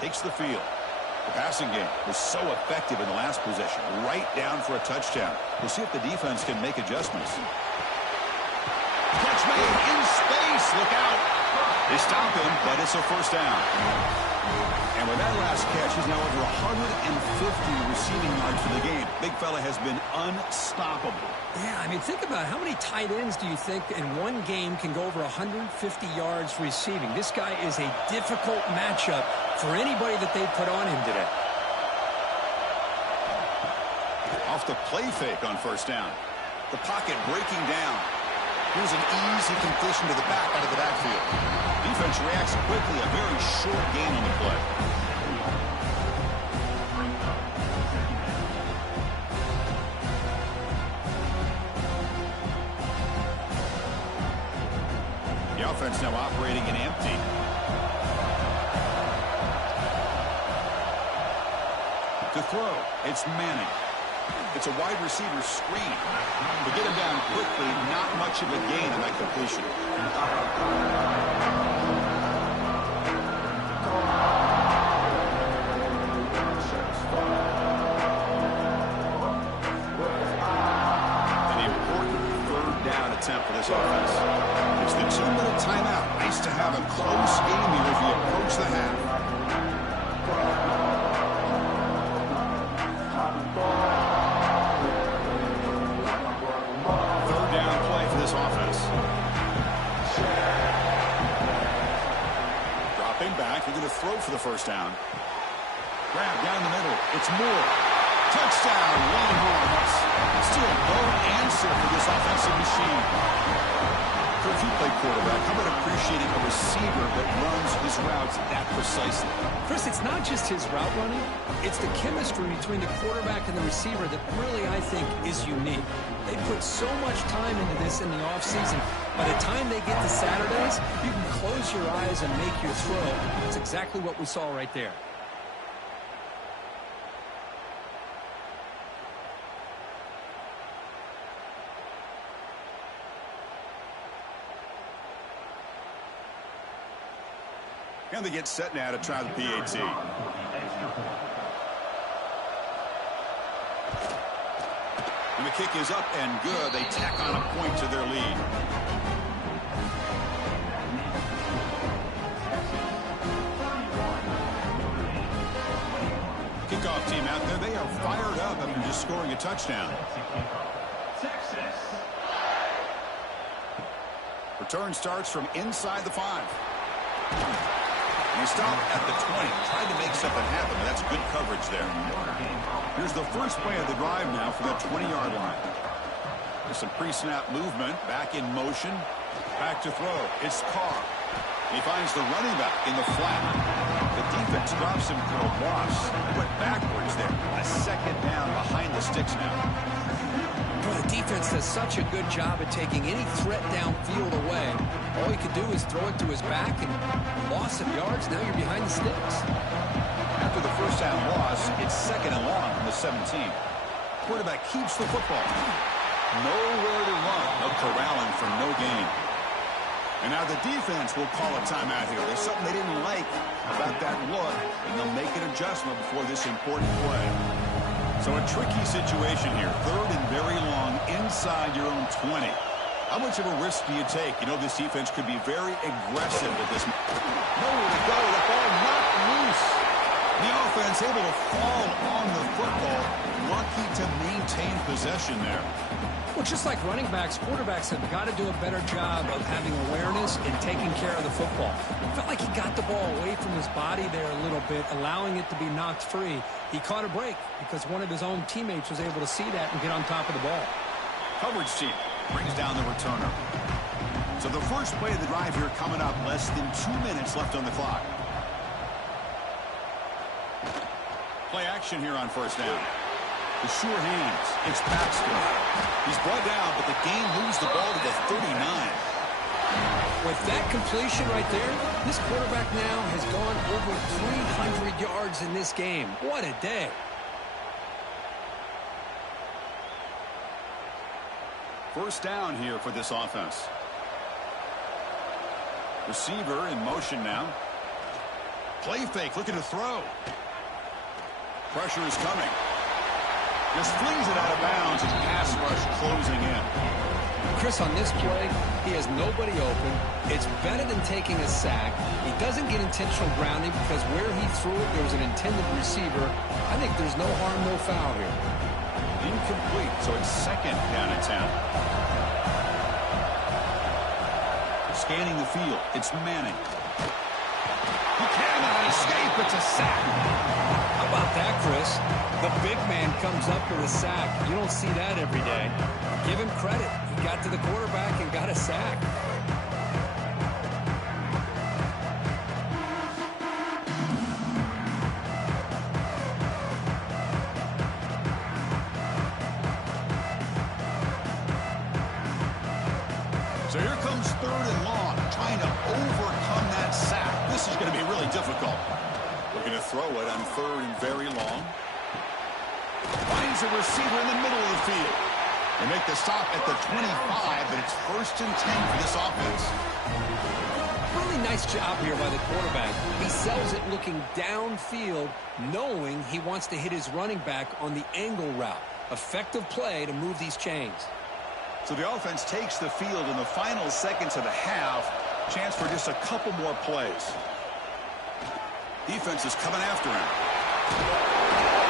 Takes the field. The passing game was so effective in the last possession. Right down for a touchdown. We'll see if the defense can make adjustments. Catch made in space. Look out. They stop him, but it's a first down. And with that last catch, he's now over 150 receiving yards for the game. Big fella has been unstoppable. Yeah, I mean, think about it. How many tight ends do you think in one game can go over 150 yards receiving? This guy is a difficult matchup for anybody that they put on him today. Off the play fake on first down. The pocket breaking down. Here's an easy completion to the back out of the backfield. Defense reacts quickly. A very short gain on the play. The offense now operating in empty. To throw, it's Manning. It's a wide receiver screen. To get him down quickly, not much of a gain on that completion. An important third down attempt for this offense. It's the 2-minute timeout. Nice to have a close game here as we approach the half. Back, they're going to throw for the first down. Grab down the middle. It's Moore. Touchdown, Longhorns. Still no answer for this offensive machine. Coach, you play quarterback. How about appreciating a receiver that runs his routes that precisely? Chris, it's not just his route running. It's the chemistry between the quarterback and the receiver that really, I think, is unique. They put so much time into this in the offseason. By the time they get to Saturdays, you can close your eyes and make your throw. That's exactly what we saw right there. And they get set now to try the PAT. And the kick is up and good. They tack on a point to their lead. Kickoff team out there. They are fired up after just scoring a touchdown. Return starts from inside the 5. He stopped at the 20, tried to make something happen, but that's good coverage there. Here's the first play of the drive now for the 20-yard line. There's some pre-snap movement, back in motion, back to throw. It's Carr. He finds the running back in the flat. The defense drops him for a loss. Went backwards there. A second down behind the sticks now. Well, the defense does such a good job at taking any threat downfield away. All he could do is throw it to his back and loss of yards. Now you're behind the sticks. After the first down loss, it's second and long from the 17. Quarterback keeps the football. Nowhere to run. No corralling for no gain. And now the defense will call a timeout here. There's something they didn't like about that look, and they'll make an adjustment before this important play. So a tricky situation here. Third and very long inside your own 20. How much of a risk do you take? You know, this defense could be very aggressive at this. Nowhere to go. The ball knocked loose. The offense able to fall on the football. Lucky to maintain possession there. Well, just like running backs, quarterbacks have got to do a better job of having awareness and taking care of the football. It felt like he got the ball away from his body there a little bit, allowing it to be knocked free. He caught a break because one of his own teammates was able to see that and get on top of the ball. Coverage team brings down the returner. So the first play of the drive here coming up. Less than 2 minutes left on the clock. Play action here on first down. The sure hands. It's Paxton. He's brought down, but the game moves the ball to the 39. With that completion right there, this quarterback now has gone over 300 yards in this game. What a day. First down here for this offense. Receiver in motion now. Play fake, looking to throw. Pressure is coming. Just flings it out of bounds as pass rush closing in. Chris, on this play, he has nobody open. It's better than taking a sack. He doesn't get intentional grounding because where he threw it, there was an intended receiver. I think there's no harm, no foul here. Incomplete, so it's second down and 10. Scanning the field, it's Manning. He cannot escape, it's a sack. How about that, Chris? The big man comes up with a sack. You don't see that every day. Give him credit. He got to the quarterback and got a sack. So here comes third and long, trying to overcome that sack. This is going to be really difficult. Looking to throw it on third and very long. Finds a receiver in the middle of the field. They make the stop at the 25, but it's first and 10 for this offense. Really nice job here by the quarterback. He sells it looking downfield, knowing he wants to hit his running back on the angle route. Effective play to move these chains. So the offense takes the field in the final seconds of the half. Chance for just a couple more plays. Defense is coming after him.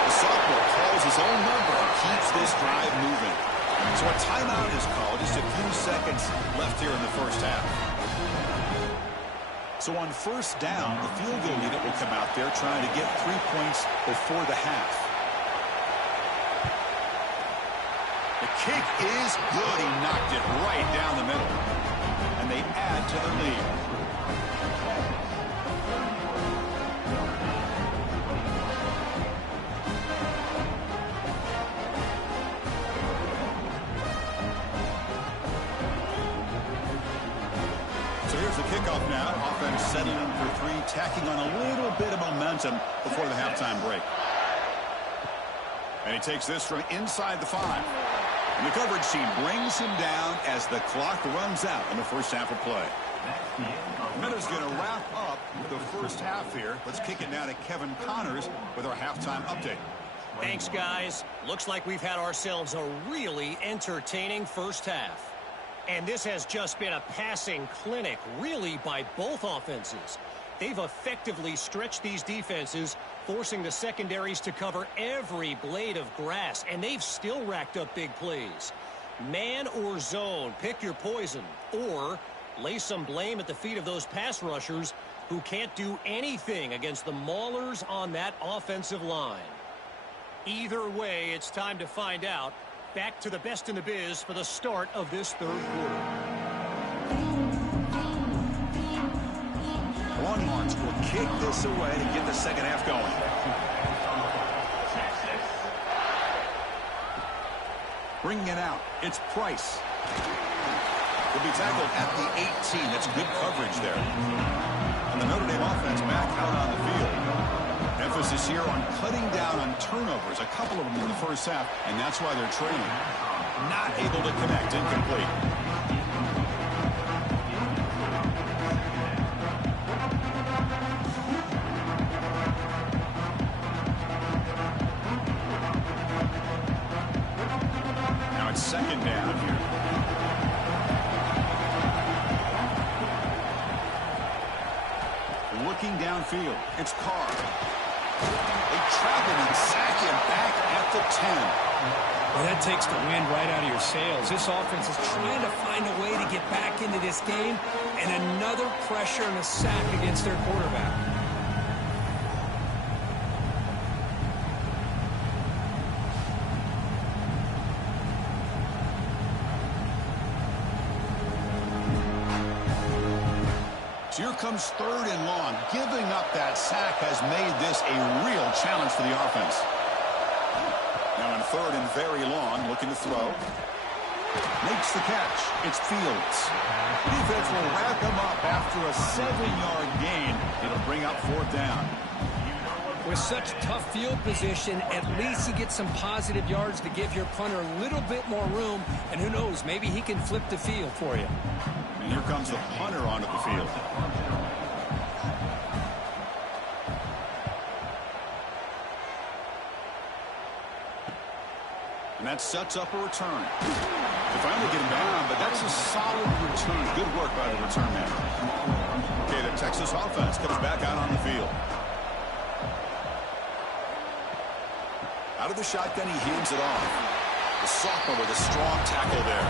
The sophomore calls his own number and keeps this drive moving. So a timeout is called. Just a few seconds left here in the first half. So on first down, the field goal unit will come out there trying to get 3 points before the half. The kick is good. He knocked it right down the middle. And they add to the lead. So here's the kickoff now. Offense settling for three, tacking on a little bit of momentum before the halftime break. And he takes this from inside the 5. And the coverage team brings him down as the clock runs out in the first half of play. Notra's going to wrap up the first half here. Let's kick it now to Kevin Connors with our halftime update. Thanks, guys. Looks like we've had ourselves a really entertaining first half. And this has just been a passing clinic, really, by both offenses. They've effectively stretched these defenses, forcing the secondaries to cover every blade of grass, and they've still racked up big plays. Man or zone, pick your poison, or lay some blame at the feet of those pass rushers who can't do anything against the maulers on that offensive line. Either way, it's time to find out. Back to the best in the biz for the start of this third quarter. Longhorns will kick this away to get the second half going. Bringing it out, it's Price. Will be tackled at the 18. That's good coverage there. And the Notre Dame offense back out on the field. Emphasis here on cutting down on turnovers, a couple of them in the first half, and that's why they're trailing. Not able to connect, incomplete. Now it's second down here. Looking downfield, it's Carr. They trap him and sack him back at the 10. Well, that takes the wind right out of your sails. This offense is trying to find a way to get back into this game, and another pressure and a sack against their quarterback. Here comes third and long. Giving up that sack has made this a real challenge for the offense. Now on third and very long, looking to throw. Makes the catch. It's Fields. Defense will wrap him up after a 7-yard gain. It'll bring up fourth down. With such tough field position, at least you get some positive yards to give your punter a little bit more room. And who knows, maybe he can flip the field for you. And here comes the punter onto the field. And that sets up a return. They finally get him down, but that's a solid return. Good work by the return man. Okay, the Texas offense comes back out on the field. Out of the shotgun, he hands it off. The sophomore with a strong tackle there.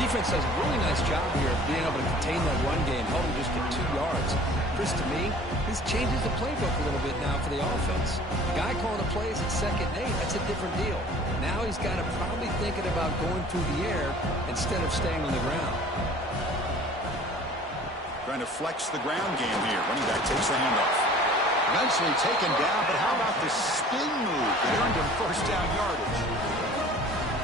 Defense does a really nice job here of being able to contain that run game, help him just get 2 yards. Chris, to me, this changes the playbook a little bit now for the offense. The guy calling the plays at 2nd and 8, that's a different deal. Now he's got to probably thinking about going through the air instead of staying on the ground. Trying to flex the ground game here. Running back takes the handoff. Eventually taken down, but how about the spin move that earned him first down yardage?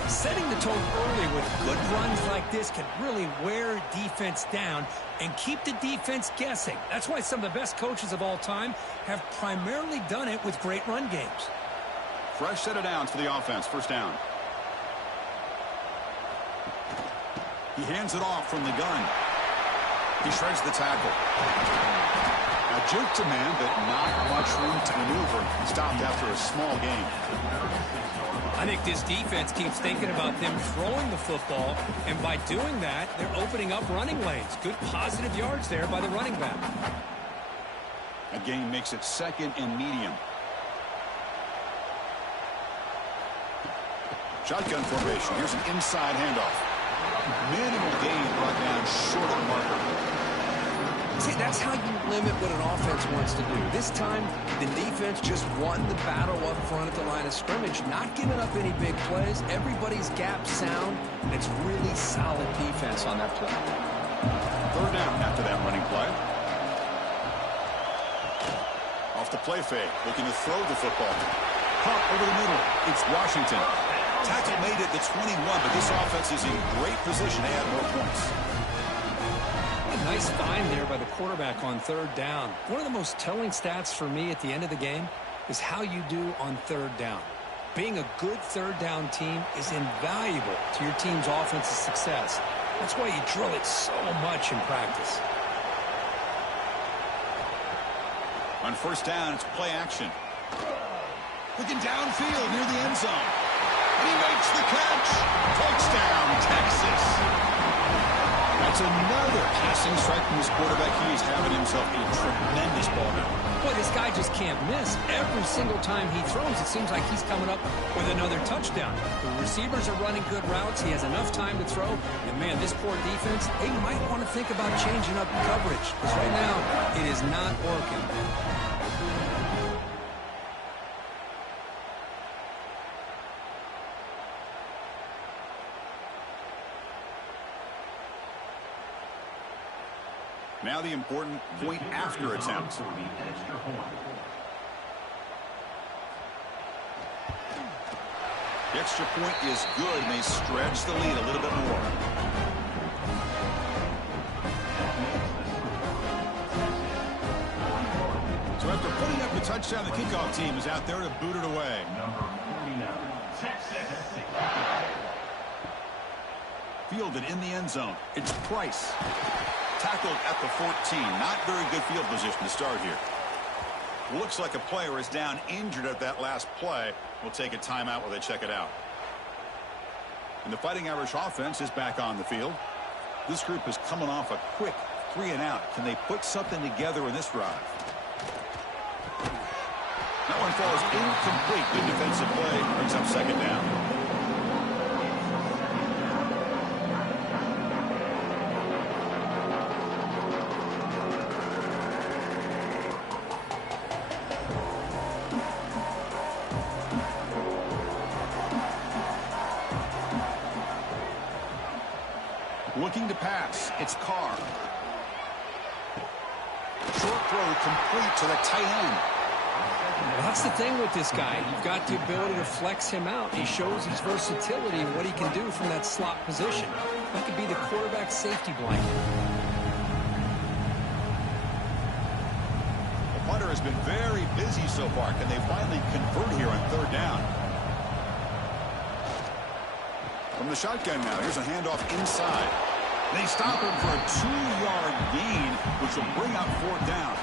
Setting the tone early with good runs like this can really wear defense down and keep the defense guessing. That's why some of the best coaches of all time have primarily done it with great run games. Fresh set of downs for the offense. First down. He hands it off from the gun. He shreds the tackle. Now juke to man, but not much room to maneuver. Stopped after a small gain. I think this defense keeps thinking about them throwing the football, and by doing that, they're opening up running lanes. Good positive yards there by the running back. A gain makes it 2nd and medium. Shotgun formation. Here's an inside handoff. Minimal gain brought down short of the marker. See, that's how you limit what an offense wants to do. This time, the defense just won the battle up front at the line of scrimmage, not giving up any big plays. Everybody's gap sound, and it's really solid defense on that play. 3rd down after that running play. Off the play fake, looking to throw the football. Pump over the middle. It's Washington. Tackle made it the 21, but this offense is in great position to add more points. Nice find there by the quarterback on 3rd down. One of the most telling stats for me at the end of the game is how you do on 3rd down. Being a good 3rd down team is invaluable to your team's offensive success. That's why you drill it so much in practice. On 1st down, it's play action. Looking downfield near the end zone. And he makes the catch. Touchdown, Texas. That's another passing strike from his quarterback. He is having himself a tremendous ball game. Boy, this guy just can't miss. Every single time he throws, it seems like he's coming up with another touchdown. The receivers are running good routes. He has enough time to throw. And, man, this poor defense, they might want to think about changing up coverage. Because right now, it is not working. Now the important point after attempt. The extra point is good, and they stretch the lead a little bit more. So after putting up the touchdown, the kickoff team is out there to boot it away. Fielded in the end zone. It's Price. Tackled at the 14. Not very good field position to start here. Looks like a player is down injured at that last play. We'll take a timeout while they check it out. And the Fighting Irish offense is back on the field. This group is coming off a quick 3-and-out. Can they put something together in this drive? That one falls incomplete. Good defensive play. Brings up 2nd down. Looking to pass. It's Carr. Short throw complete to the tight end. Well, that's the thing with this guy. You've got the ability to flex him out. He shows his versatility and what he can do from that slot position. That could be the quarterback safety blanket. The punter has been very busy so far. Can they finally convert here on 3rd down? From the shotgun now, here's a handoff inside. They stop him for a 2-yard gain, which will bring up 4th down.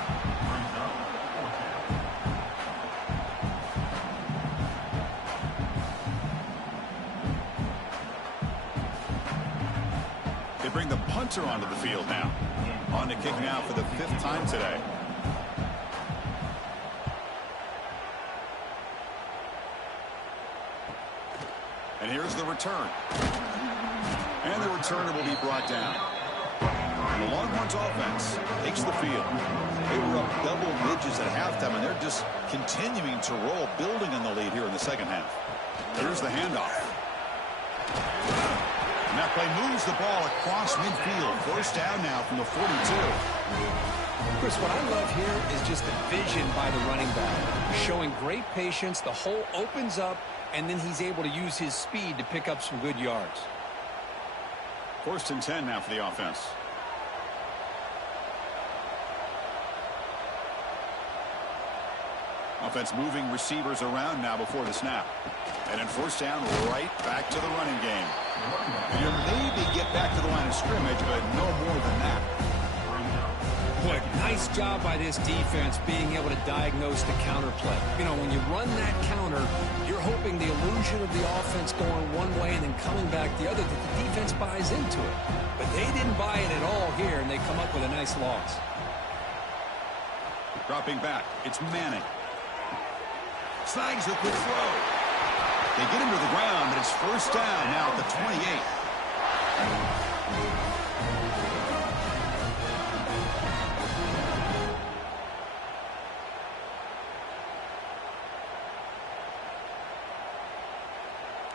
punter onto the field now. On to kicking out for the 5th time today. And here's the return. And the returner will be brought down. And the Longhorns offense takes the field. They were up double digits at halftime, and they're just continuing to roll, building on the lead here in the second half. Here's the handoff. And that play moves the ball across midfield. First down now from the 42. Chris, what I love here is just the vision by the running back. Showing great patience, the hole opens up, and then he's able to use his speed to pick up some good yards. 1st and 10 now for the offense. Offense moving receivers around now before the snap. And in 1st down, right back to the running game. And you maybe get back to the line of scrimmage, but no more than that. Boy, nice job by this defense being able to diagnose the counter play. You know, when you run that counter, you're hoping the illusion of the offense going one way and then coming back the other, that the defense buys into it. But they didn't buy it at all here, and they come up with a nice loss. Dropping back, it's Manning. Snags a quick throw. They get him to the ground, but it's 1st down now at the 28.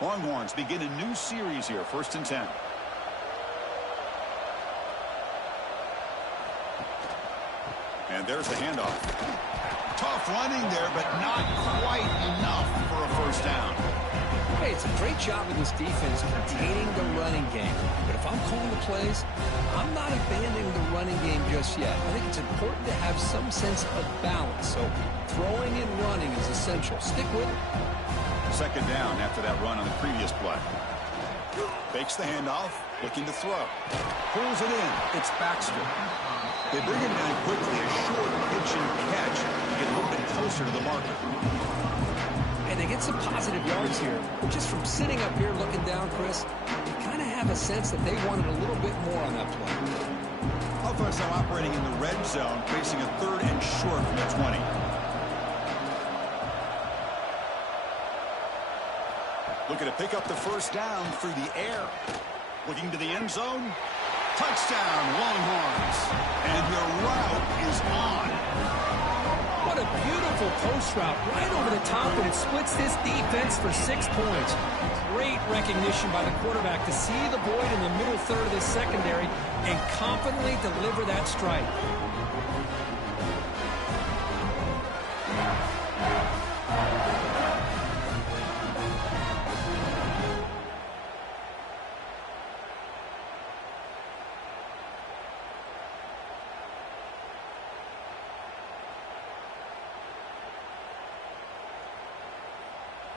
Longhorns begin a new series here, 1st and 10. And there's the handoff. Tough running there, but not quite enough for a 1st down. Hey, it's a great job of this defense containing the running game. But if I'm calling the plays, I'm not abandoning the running game just yet. I think it's important to have some sense of balance. So throwing and running is essential. Stick with it. 2nd down after that run on the previous play. Fakes the handoff, looking to throw. Pulls it in. It's Baxter. They bring him down quickly, a short pitch and catch to get a little bit closer to the marker. And they get some positive yards here. But just from sitting up here looking down, Chris, you kind of have a sense that they wanted a little bit more on that play. Offense now operating in the red zone, facing a 3rd and short from the 20. Looking to pick up the 1st down through the air. Looking to the end zone. Touchdown, Longhorns. And the route is on. What a beautiful post route right over the top, and it splits this defense for 6 points. Great recognition by the quarterback to see the void in the middle third of the secondary and confidently deliver that strike.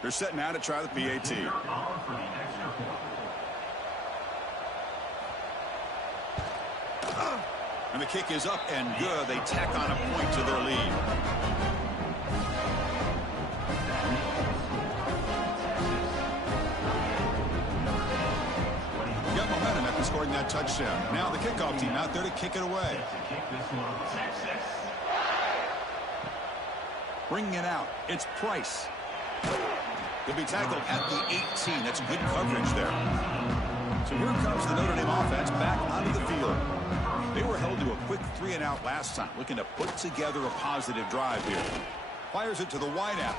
They're setting out to try the PAT. And the kick is up and good. They tack on a point to their lead. Got momentum after scoring that touchdown. Now the kickoff team out there to kick it away. Bringing it out. It's Price. He'll be tackled at the 18. That's good coverage there. So here comes the Notre Dame offense back onto the field. They were held to a quick 3-and-out last time, looking to put together a positive drive here. Fires it to the wideout.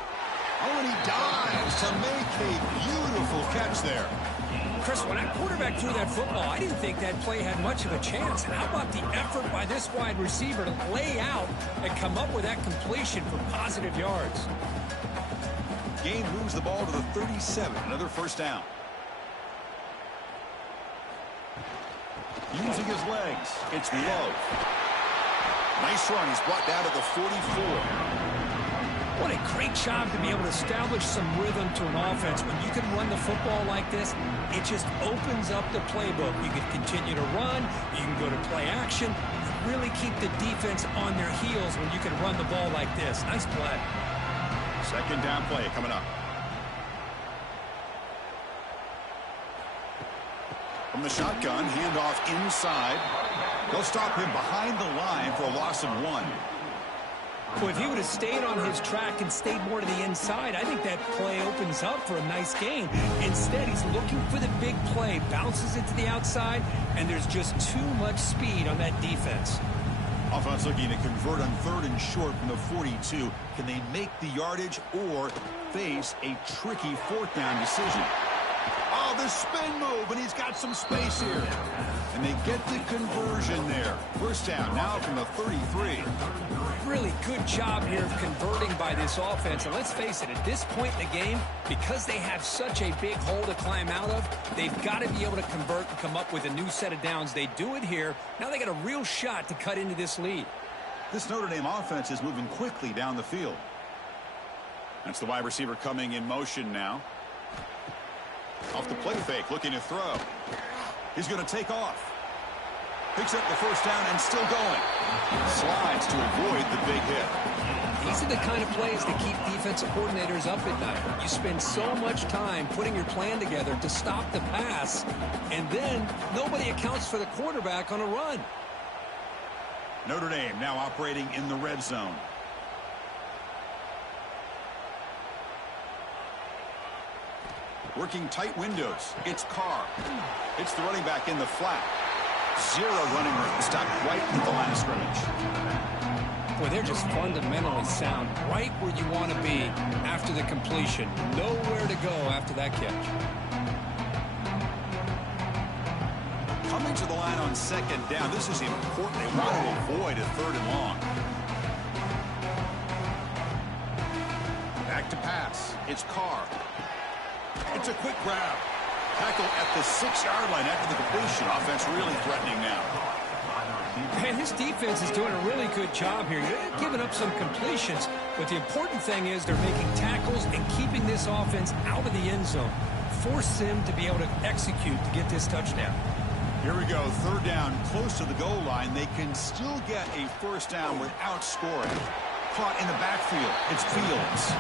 Oh, and he dives to make a beautiful catch there. Chris, when that quarterback threw that football, I didn't think that play had much of a chance. And how about the effort by this wide receiver to lay out and come up with that completion for positive yards? Gain moves the ball to the 37. Another 1st down. Using his legs. It's Love. Nice run. He's brought down to the 44. What a great job to be able to establish some rhythm to an offense. When you can run the football like this, it just opens up the playbook. You can continue to run. You can go to play action. You really keep the defense on their heels when you can run the ball like this. Nice play. 2nd down play coming up. From the shotgun, handoff inside. They'll stop him behind the line for a loss of 1. Well, if he would have stayed on his track and stayed more to the inside, I think that play opens up for a nice gain. Instead, he's looking for the big play, bounces it to the outside, and there's just too much speed on that defense. Offense looking to convert on 3rd and short from the 42. Can they make the yardage or face a tricky 4th down decision? Oh, the spin move, and he's got some space here. And they get the conversion there. 1st down now from the 33. Really good job here of converting by this offense. And let's face it, at this point in the game, because they have such a big hole to climb out of, they've got to be able to convert and come up with a new set of downs. They do it here. Now they got a real shot to cut into this lead. This Notre Dame offense is moving quickly down the field. That's the wide receiver coming in motion now. Off the play fake, looking to throw. He's going to take off. Picks up the 1st down and still going. Slides to avoid the big hit. These are the kind of plays that keep defensive coordinators up at night. You spend so much time putting your plan together to stop the pass, and then nobody accounts for the quarterback on a run. Notre Dame now operating in the red zone. Working tight windows. It's Carr. It's the running back in the flat. 0 running room. Stopped right at the line of scrimmage. Boy, they're just fundamentally sound. Right where you want to be after the completion. Nowhere to go after that catch. Coming to the line on 2nd down. This is important. They want to avoid a 3rd and long. Back to pass. It's Carr. It's a quick grab. Tackle at the 6-yard line after the completion. Offense really threatening now. And this defense is doing a really good job here. They're giving up some completions, but the important thing is they're making tackles and keeping this offense out of the end zone. Force them to be able to execute to get this touchdown. Here we go. 3rd down, close to the goal line. They can still get a 1st down without scoring. Caught in the backfield. It's Fields.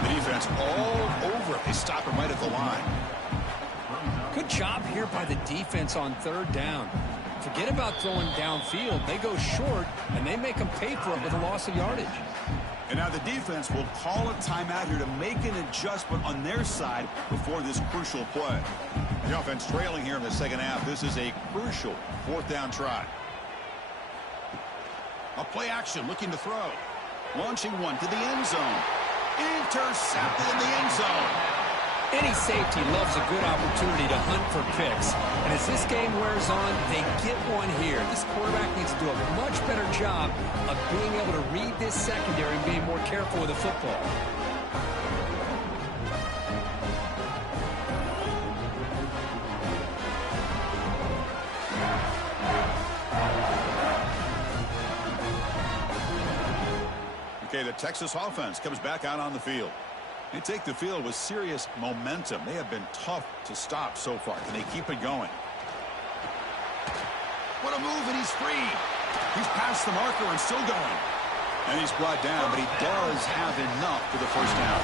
The defense all over. They stop him right at the line. Good job here by the defense on 3rd down. Forget about throwing downfield. They go short, and they make them pay for it with a loss of yardage. And now the defense will call a timeout here to make an adjustment on their side before this crucial play. The offense trailing here in the 2nd half. This is a crucial 4th down try. A play action, looking to throw. Launching one to the end zone. Intercepted in the end zone. Any safety loves a good opportunity to hunt for picks. And as this game wears on, they get one here. This quarterback needs to do a much better job of being able to read this secondary and being more careful with the football. Okay, the Texas offense comes back out on the field. They take the field with serious momentum. They have been tough to stop so far. Can they keep it going? What a move, and he's free. He's past the marker and still going. And he's brought down, but he does have enough for the 1st down.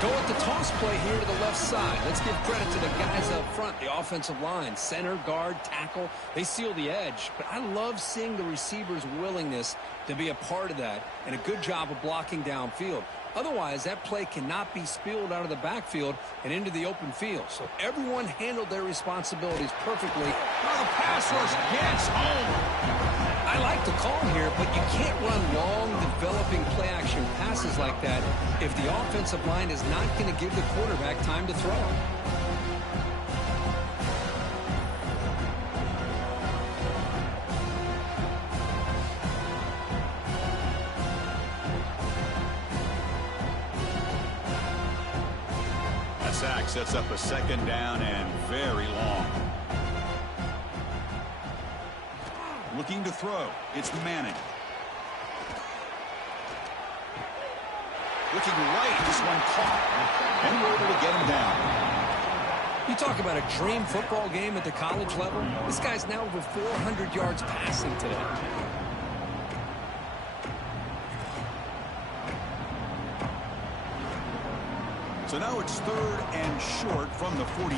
Go with the toss play here to the left side. Let's give credit to the guys up front, the offensive line. Center, guard, tackle, they seal the edge. But I love seeing the receiver's willingness to be a part of that and a good job of blocking downfield. Otherwise, that play cannot be spilled out of the backfield and into the open field. So everyone handled their responsibilities perfectly. Now the pass rush gets home. I like the call here, but you can't run long, developing play-action passes like that if the offensive line is not going to give the quarterback time to throw. That sack sets up a 2nd down and very long. Looking to throw. It's Manning. Looking right. This one caught. And we're able to get him down. You talk about a dream football game at the college level. This guy's now over 400 yards passing today. So now it's 3rd and short from the 43.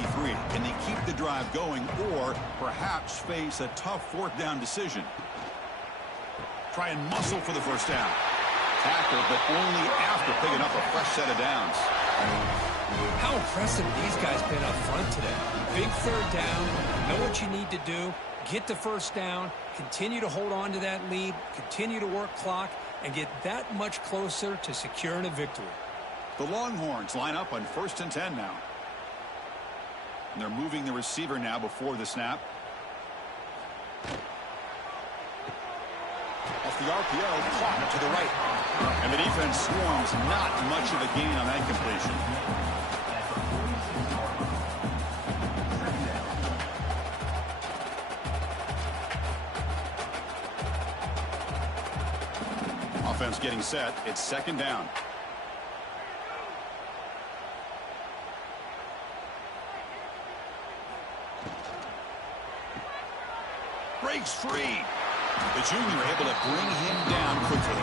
Can they keep the drive going or perhaps face a tough 4th down decision? Try and muscle for the first down. Tackle, but only after picking up a fresh set of downs. How impressive these guys been up front today. Big 3rd down, know what you need to do, get the first down, continue to hold on to that lead, continue to work clock, and get that much closer to securing a victory. The Longhorns line up on 1st and 10 now. And they're moving the receiver now before the snap. Off the RPO, caught to the right. And the defense swarms, not much of a gain on that completion. Offense getting set. It's 2nd down. Breaks free. The junior able to bring him down quickly.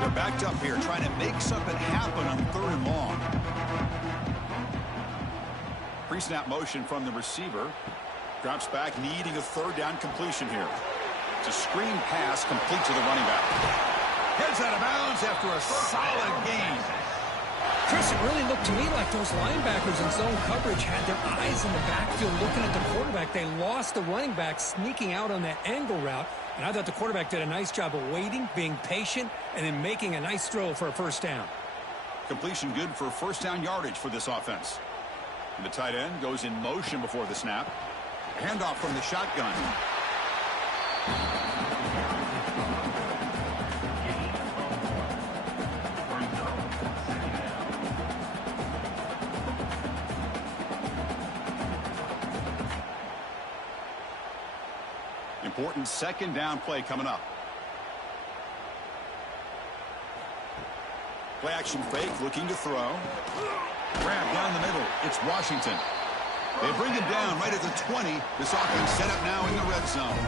They're backed up here trying to make something happen on 3rd and long. Pre-snap motion from the receiver. Drops back, needing a 3rd down completion here. It's a screen pass complete to the running back. Heads out of bounds after a solid gain. Chris, it really looked to me like those linebackers in zone coverage had their eyes in the backfield looking at the quarterback. They lost the running back sneaking out on that angle route. And I thought the quarterback did a nice job of waiting, being patient, and then making a nice throw for a first down. Completion good for first down yardage for this offense. And the tight end goes in motion before the snap. Handoff from the shotgun. Important 2nd down play coming up. Play action fake, looking to throw. Grab down the middle. It's Washington. They bring him down right at the 20. This offense set up now in the red zone.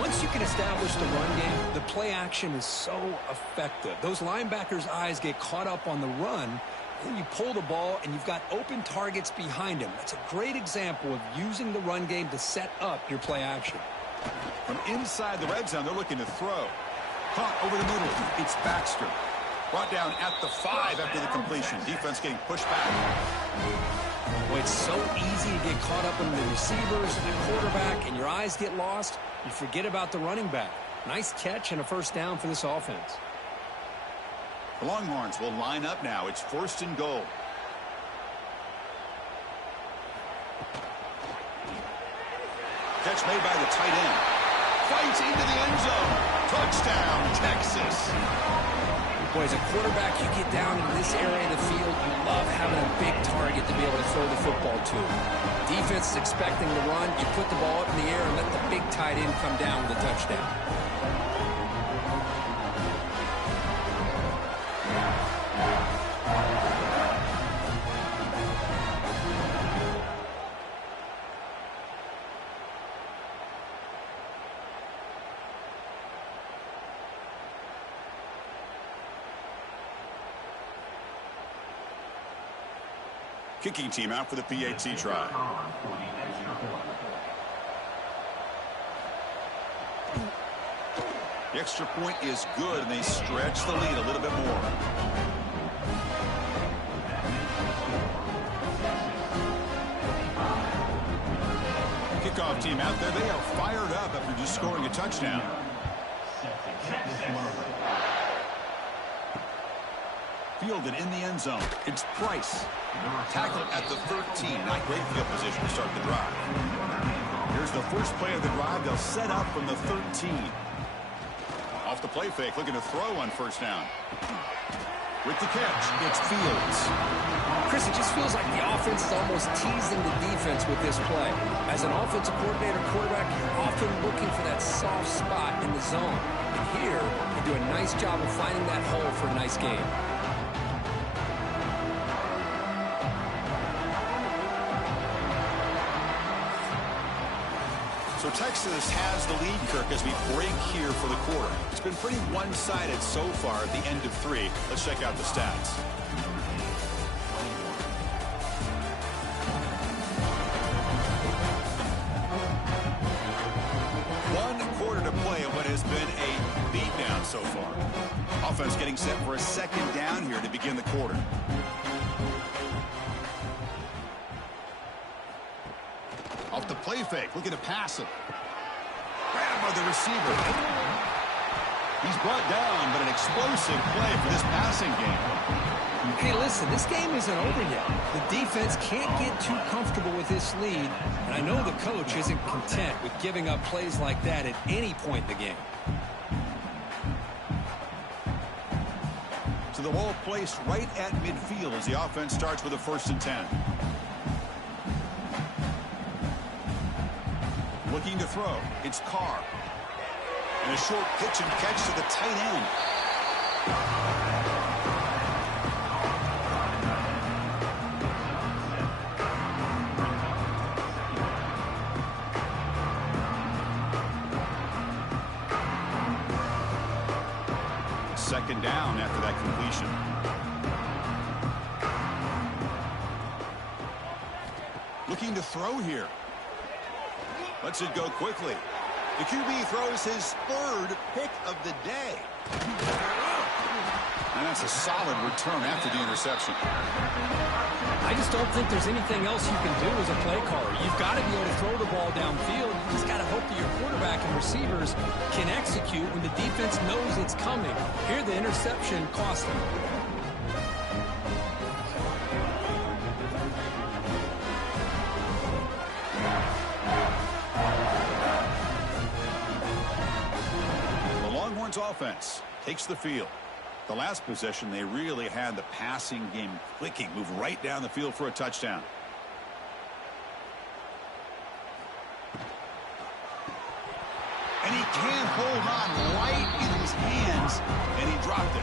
Once you can establish the run game, the play action is so effective. Those linebackers' eyes get caught up on the run, and you pull the ball, and you've got open targets behind him. That's a great example of using the run game to set up your play action. From inside the red zone, they're looking to throw. Caught over the middle. It's Baxter. Brought down at the 5 after the completion. Defense getting pushed back. Well, it's so easy to get caught up in the receivers and the quarterback, and your eyes get lost. You forget about the running back. Nice catch and a first down for this offense. The Longhorns will line up now. It's 1st and goal. Catch made by the tight end. Fights into the end zone. Touchdown, Texas. Boy, as a quarterback, you get down in this area of the field, you love having a big target to be able to throw the football to. Defense is expecting the run. You put the ball up in the air and let the big tight end come down with a touchdown. Kicking team out for the PAT try. The extra point is good, and they stretch the lead a little bit more. Kickoff team out there. They are fired up after just scoring a touchdown. Fielded in the end zone. It's Price. Tackled at the 13. Not great field position to start the drive. Here's the first play of the drive. They'll set up from the 13. Off the play fake, looking to throw on first down. With the catch, it's Fields. Chris, it just feels like the offense is almost teasing the defense with this play. As an offensive coordinator, quarterback, you're often looking for that soft spot in the zone. And here, they do a nice job of finding that hole for a nice game. So Texas has the lead, Kirk, as we break here for the quarter. It's been pretty one-sided so far at the end of 3. Let's check out the stats. One quarter to play in what has been a beatdown so far. Offense getting set for a second down here to begin the quarter. Off the play fake, looking to pass it. Grab by the receiver. He's brought down, but an explosive play for this passing game. Hey, listen, this game isn't over yet. The defense can't get too comfortable with this lead, and I know the coach isn't content with giving up plays like that at any point in the game. So the ball placed right at midfield as the offense starts with a 1st and 10. Looking to throw. It's Carr. And a short pitch and catch to the tight end. Second down after that completion. Looking to throw here. Lets it go quickly. The QB throws his 3rd pick of the day. And that's a solid return after the interception. I just don't think there's anything else you can do as a play caller. You've got to be able to throw the ball downfield. You just got to hope that your quarterback and receivers can execute when the defense knows it's coming. Here, the interception cost them. Offense takes the field. The last possession, they really had the passing game clicking. Move right down the field for a touchdown. And he can't hold on right in his hands, and he dropped it.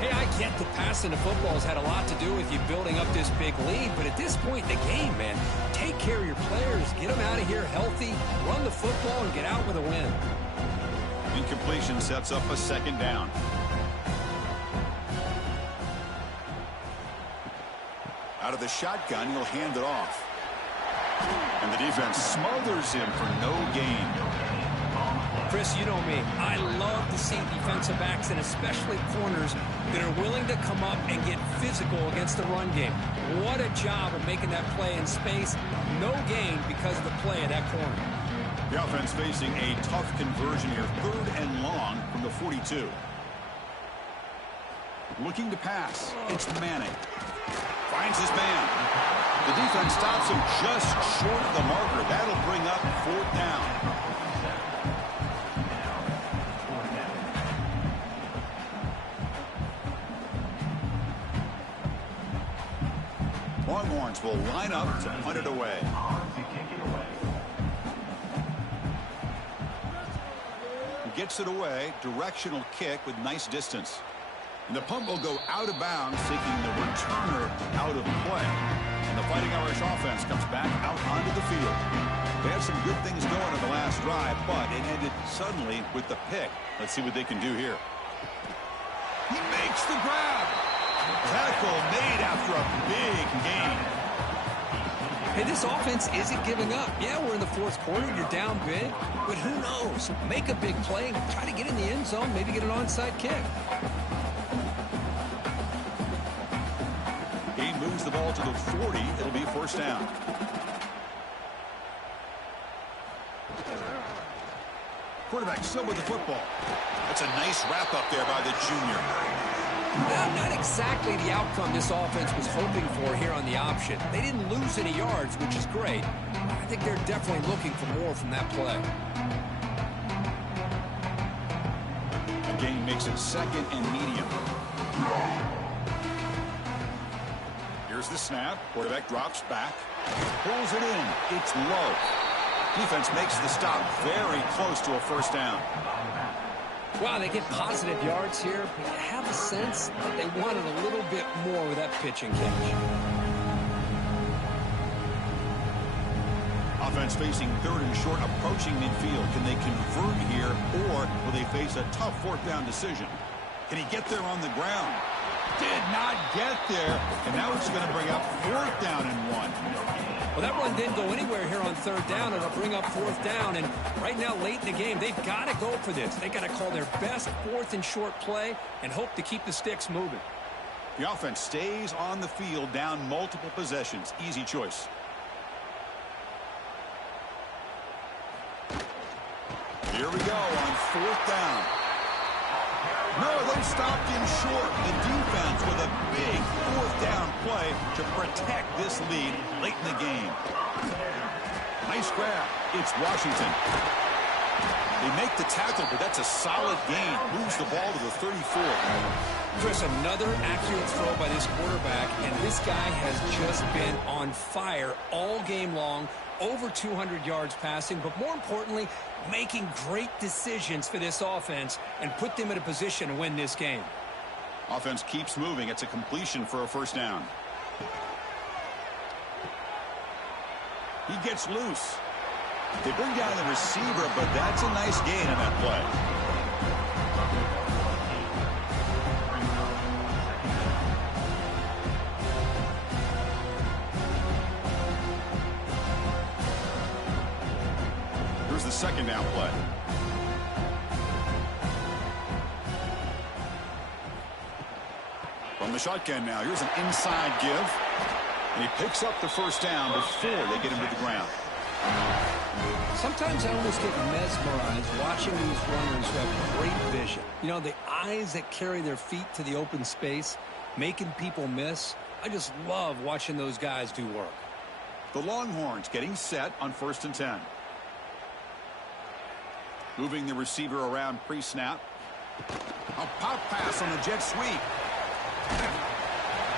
Hey, I get the passing of football has had a lot to do with you building up this big lead, but at this point in the game, man, take care of your players. Get them out of here healthy, run the football, and get out with a win. Incompletion sets up a 2nd down. Out of the shotgun, he'll hand it off. And the defense smothers him for no gain. Chris, you know me. I love to see defensive backs, and especially corners, that are willing to come up and get physical against the run game. What a job of making that play in space. No gain because of the play of that corner. The offense facing a tough conversion here. 3rd and long from the 42. Looking to pass. It's Manning. Finds his man. The defense stops him just short of the marker. That'll bring up 4th down. Longhorns will line up to punt it away. Gets it away. Directional kick with nice distance. And the punt will go out of bounds, taking the returner out of play. And the Fighting Irish offense comes back out onto the field. They had some good things going on the last drive, but it ended suddenly with the pick. Let's see what they can do here. He makes the grab. Tackle made after a big gain. Hey, this offense isn't giving up. Yeah, we're in the 4th quarter. You're down big. But who knows? Make a big play. Try to get in the end zone. Maybe get an onside kick. He moves the ball to the 40. It'll be 1st down. Quarterback still with the football. That's a nice wrap up there by the junior. Not exactly the outcome this offense was hoping for here on the option. They didn't lose any yards, which is great. I think they're definitely looking for more from that play. The game makes it 2nd and medium. Here's the snap. Quarterback drops back. Pulls it in. It's low. Defense makes the stop very close to a 1st down. Wow, they get positive yards here, but you have a sense that they wanted a little bit more with that pitch and catch. offense facing third and short, approaching midfield. Can they convert here, or will they face a tough fourth down decision? Can he get there on the ground? Did not get there, and now it's going to bring up fourth down and 1. Well, that run didn't go anywhere here on third down. It'll bring up fourth down, and right now, late in the game, they've got to go for this. They've got to call their best fourth and short play and hope to keep the sticks moving. The offense stays on the field, down multiple possessions. Easy choice. Here we go on fourth down. No, they stopped him short. The defense with a big fourth down play to protect this lead late in the game. Nice grab. It's Washington. They make the tackle, but that's a solid gain. Moves the ball to the 34. Chris, another accurate throw by this quarterback, and this guy has just been on fire all game long. Over 200 yards passing, but more importantly, making great decisions for this offense and put them in a position to win this game. Offense keeps moving. It's a completion for a first down. He gets loose. They bring down the receiver, but that's a nice gain on that play. Here's the second down play. From the shotgun now, here's an inside give. And he picks up the first down before they get him to the ground. Sometimes I almost get mesmerized watching these runners who have great vision. You know, the eyes that carry their feet to the open space, making people miss. I just love watching those guys do work. The Longhorns getting set on 1st and 10. Moving the receiver around pre-snap. A pop pass on the jet sweep.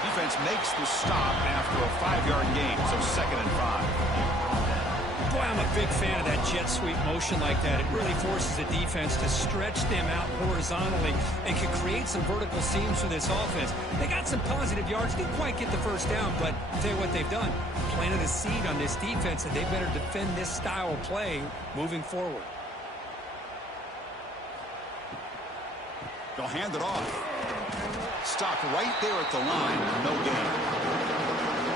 Defense makes the stop after a 5-yard gain, so 2nd and 5. Boy, I'm a big fan of that jet sweep motion like that. It really forces the defense to stretch them out horizontally and can create some vertical seams for this offense. They got some positive yards, didn't quite get the first down, but I'll tell you what they've done. Planted a seed on this defense that they better defend this style of play moving forward. They'll hand it off. Stopped right there at the line. No gain.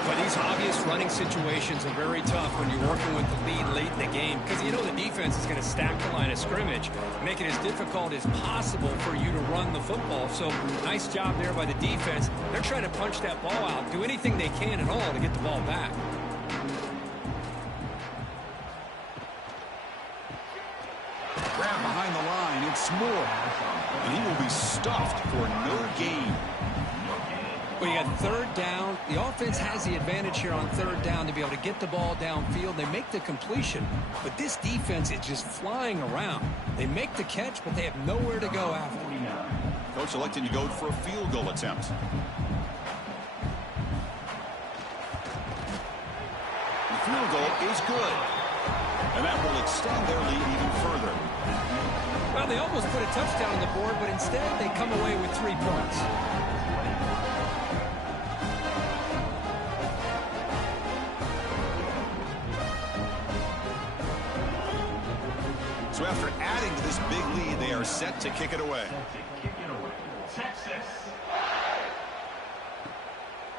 But these obvious running situations are very tough when you're working with the lead late in the game because you know the defense is going to stack the line of scrimmage, make it as difficult as possible for you to run the football. So nice job there by the defense. They're trying to punch that ball out, do anything they can at all to get the ball back. Grab behind the line. It's Moore. And he will be stuffed for no gain. Well, you got third down. The offense has the advantage here on third down to be able to get the ball downfield. They make the completion, but this defense is just flying around. They make the catch, but they have nowhere to go after. Coach electing to go for a field goal attempt. The field goal is good. And that will extend their lead even further. Well, they almost put a touchdown on the board, but instead they come away with 3 points. So after adding to this big lead, they are set to kick it away.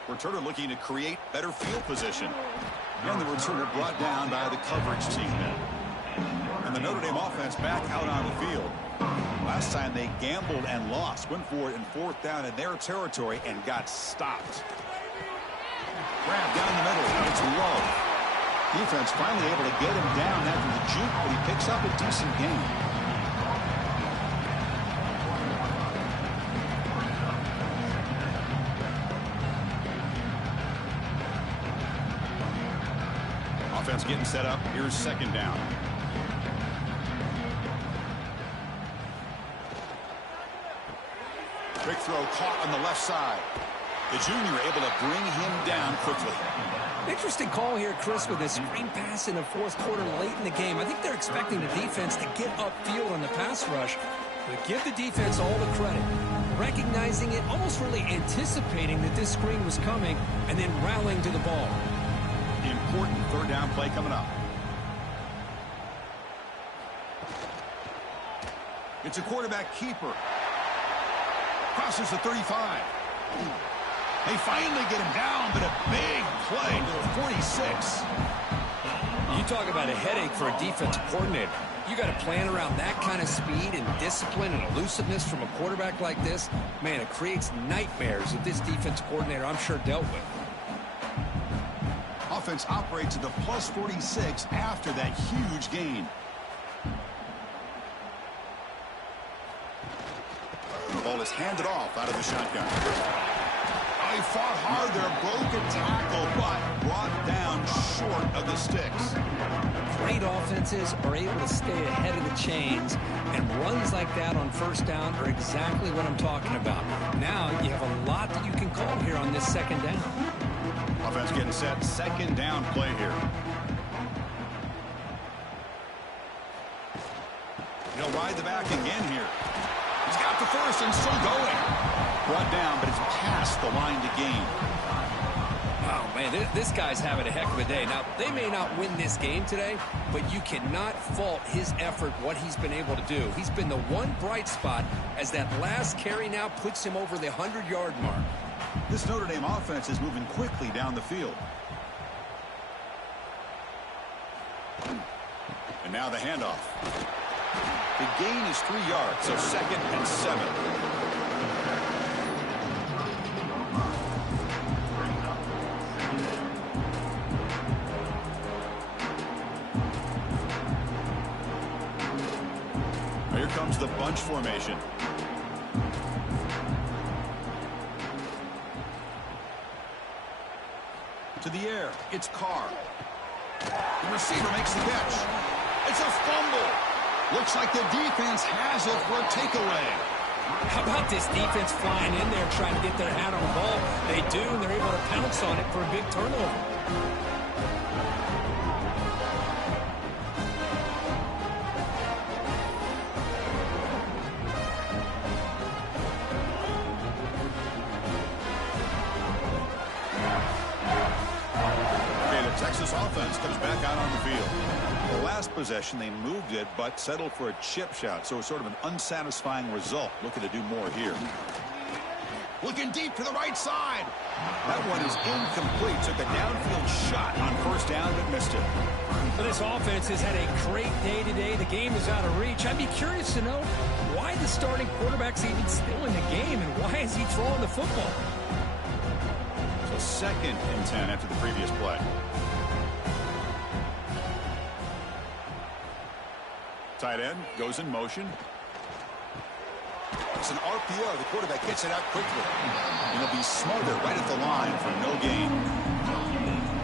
Returner looking to create better field position. And the returner brought down by the coverage team. And the Notre Dame offense back out on the field. Last time they gambled and lost. Went for it in 4th down in their territory and got stopped. Grab down the middle. It's low. Defense finally able to get him down after the juke, but he picks up a decent gain. Offense getting set up. Here's 2nd down. Big throw caught on the left side. The junior able to bring him down quickly. Interesting call here, Chris, with a screen pass in the 4th quarter late in the game. I think they're expecting the defense to get upfield on the pass rush. But give the defense all the credit. Recognizing it, almost really anticipating that this screen was coming, and then rallying to the ball. The important 3rd down play coming up. It's a quarterback keeper. Crosses the 35. They finally get him down, but a big play to the 46. You talk about a headache for a defensive coordinator. You got to plan around that kind of speed and discipline and elusiveness from a quarterback like this. Man, it creates nightmares that this defensive coordinator, I'm sure, dealt with. Offense operates at the plus 46 after that huge gain. The ball is handed off out of the shotgun. He fought hard there, broke a tackle, but brought down short of the sticks. Great offenses are able to stay ahead of the chains, and runs like that on first down are exactly what I'm talking about. Now you have a lot that you can call here on this second down. Offense getting set, second down play here. He'll ride the back again here. He's got the first and still going. Brought down, but it's past the line to gain. Oh, man, this guy's having a heck of a day. Now, they may not win this game today, but you cannot fault his effort, what he's been able to do. He's been the one bright spot as that last carry now puts him over the 100-yard mark. This Notre Dame offense is moving quickly down the field. And now the handoff. The gain is 3 yards, so 2nd and 7. Here comes the bunch formation. To the air, it's Carr. The receiver makes the catch. It's a fumble. Looks like the defense has it for a takeaway. How about this defense flying in there trying to get their hat on the ball? They do, and they're able to pounce on it for a big turnover. Texas offense comes back out on the field. The last possession, they moved it, but settled for a chip shot, so it's sort of an unsatisfying result. Looking to do more here. Looking deep to the right side. That one is incomplete. Took a downfield shot on first down, but missed it. So this offense has had a great day today. The game is out of reach. I'd be curious to know why the starting quarterback's even still in the game, and why is he throwing the football? So 2nd and 10 after the previous play. Tight end goes in motion. It's an RPO. The quarterback gets it out quickly. And he'll be smothered right at the line for no gain.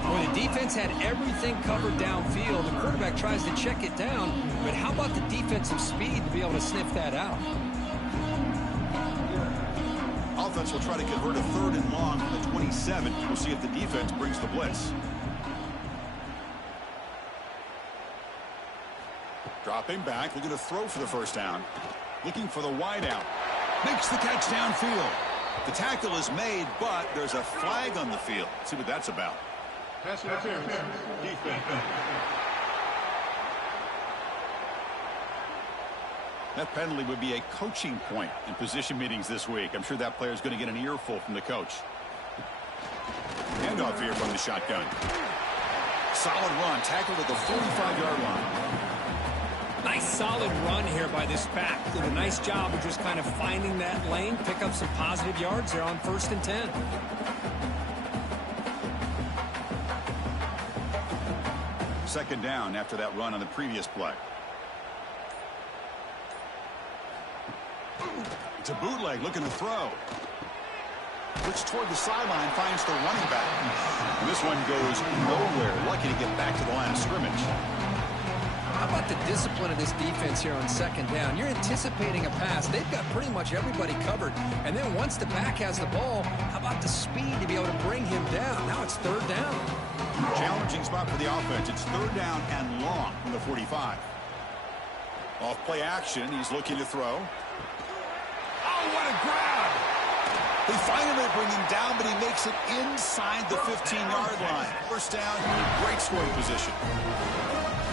Well, the defense had everything covered downfield. The quarterback tries to check it down. But how about the defensive speed to be able to sniff that out? Offense will try to convert a 3rd and long from the 27. We'll see if the defense brings the blitz. Dropping back, looking to throw for the first down. Looking for the wide out. Makes the catch downfield. The tackle is made, but there's a flag on the field. Let's see what that's about. Pass interference. Defense. That penalty would be a coaching point in position meetings this week. I'm sure that player is going to get an earful from the coach. Handoff here from the shotgun. Solid run, tackled at the 45-yard line. Nice solid run here by this back. Did a nice job of just kind of finding that lane, pick up some positive yards there on 1st and 10. Second down after that run on the previous play. It's a bootleg looking to throw. Looks toward the sideline, finds the running back. And this one goes nowhere. Lucky to get back to the line of scrimmage. How about the discipline of this defense here on 2nd down? You're anticipating a pass. They've got pretty much everybody covered. And then once the back has the ball, how about the speed to be able to bring him down? Now it's 3rd down. Challenging spot for the offense. It's 3rd down and long from the 45. Off play action. He's looking to throw. Oh, what a grab! They finally bring him down, but he makes it inside the 15-yard line. First down, great scoring position.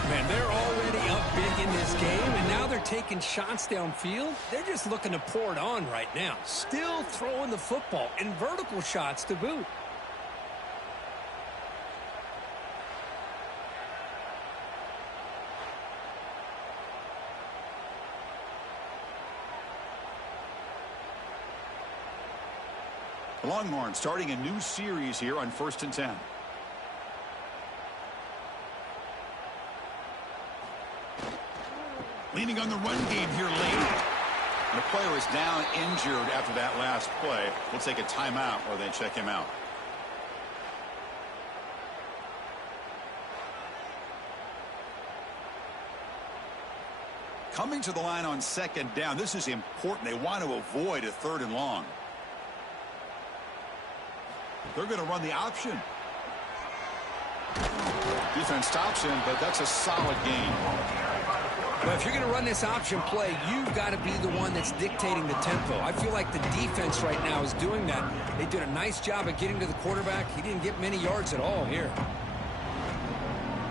Man, they're already up big in this game, and now they're taking shots downfield. They're just looking to pour it on right now. Still throwing the football, and vertical shots to boot. The Longhorns starting a new series here on 1st and 10. Leaning on the run game here late. And the player is down injured after that last play. We'll take a timeout or they check him out. Coming to the line on 2nd down. This is important. They want to avoid a 3rd and long. They're going to run the option. Defense stops him, but that's a solid gain. Well, if you're going to run this option play, you've got to be the one that's dictating the tempo. I feel like the defense right now is doing that. They did a nice job of getting to the quarterback. He didn't get many yards at all here.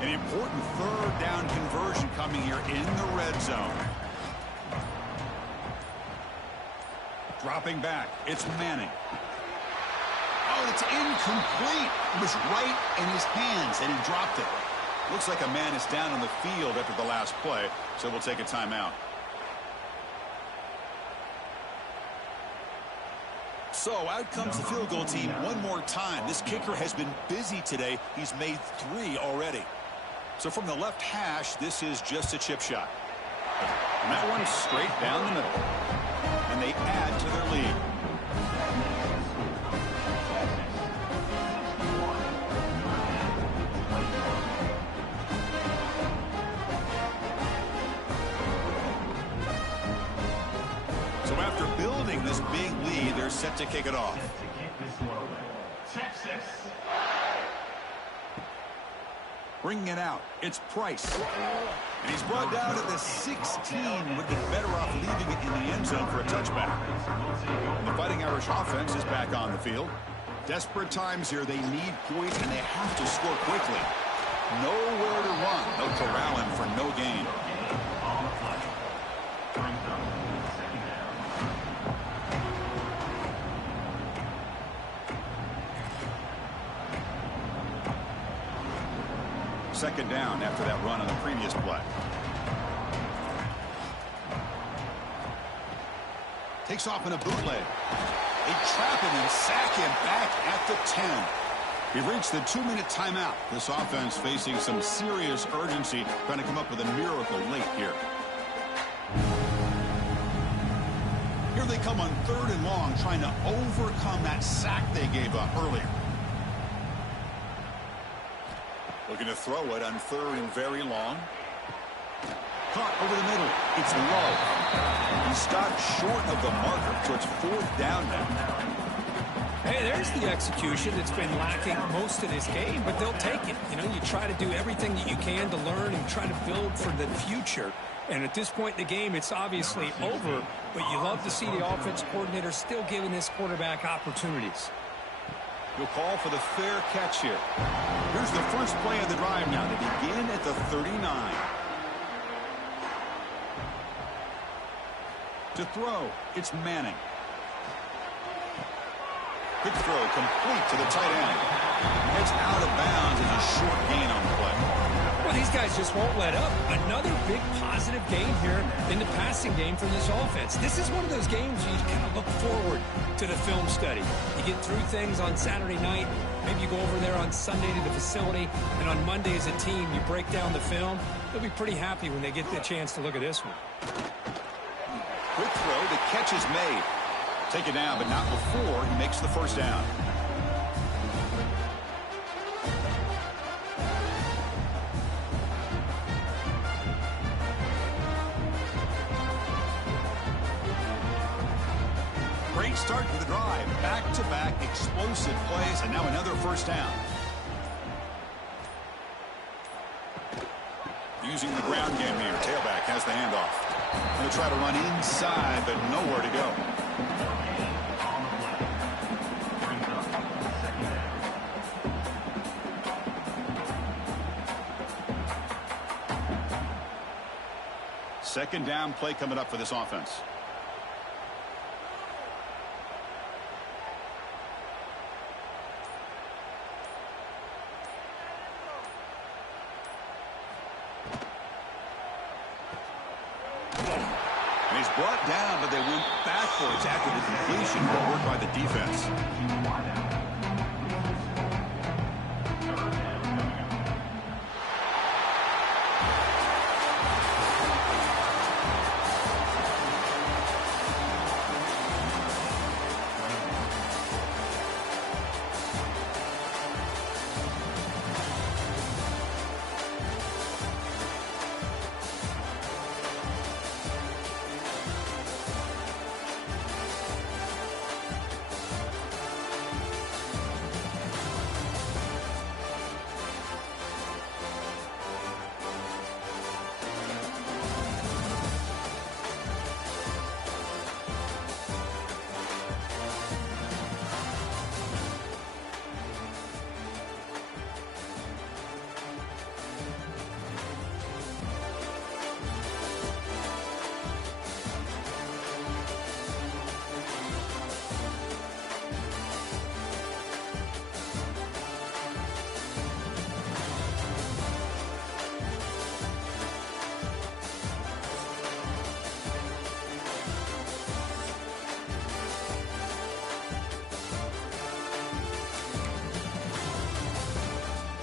An important 3rd down conversion coming here in the red zone. Dropping back. It's Manning. Oh, it's incomplete. It was right in his hands, and he dropped it. Looks like a man is down on the field after the last play, so we'll take a timeout. So out comes the field goal team one more time. This kicker has been busy today. He's made 3 already. So from the left hash, this is just a chip shot. And that one's straight down the middle. And they add to their lead. So after building this big lead, they're set to kick it off. Bringing it out, it's Price. And he's brought down to the 16. Would be better off leaving it in the end zone for a touchback. And the Fighting Irish offense is back on the field. Desperate times here. They need points, and they have to score quickly. Nowhere to run. They'll corral him for no gain. Second down after that run on the previous play. Takes off in a bootleg. They trap him and sack him back at the 10. We've reached the 2-minute timeout. This offense facing some serious urgency, trying to come up with a miracle late here. Here they come on 3rd and long, trying to overcome that sack they gave up earlier. Looking to throw it on 3rd and very long. Caught over the middle. It's low. He stopped short of the marker, so it's 4th down now. Hey, there's the execution that's been lacking most of this game, but they'll take it. You know, you try to do everything that you can to learn and try to build for the future. And at this point in the game, it's obviously over, but you love to see the offense coordinator still giving this quarterback opportunities. You'll call for the fair catch here. Here's the first play of the drive now. They begin at the 39. To throw, it's Manning. Quick throw complete to the tight end. It's out of bounds and a short gain on the play. Well, these guys just won't let up. Another big positive gain here in the passing game from this offense. This is one of those games where you kind of look forward to the film study. You get through things on Saturday night. Maybe you go over there on Sunday to the facility, and on Monday as a team, you break down the film. They'll be pretty happy when they get the chance to look at this one. Quick throw, the catch is made. Take it down, but not before he makes the first down. Great start to the drive. Back-to-back explosive plays, and now another first down. Using the ground game here. Tailback has the handoff. Going to try to run inside, but nowhere to go. second down play coming up for this offense. And he's brought down, but they went backwards after the completion. Good work by the defense.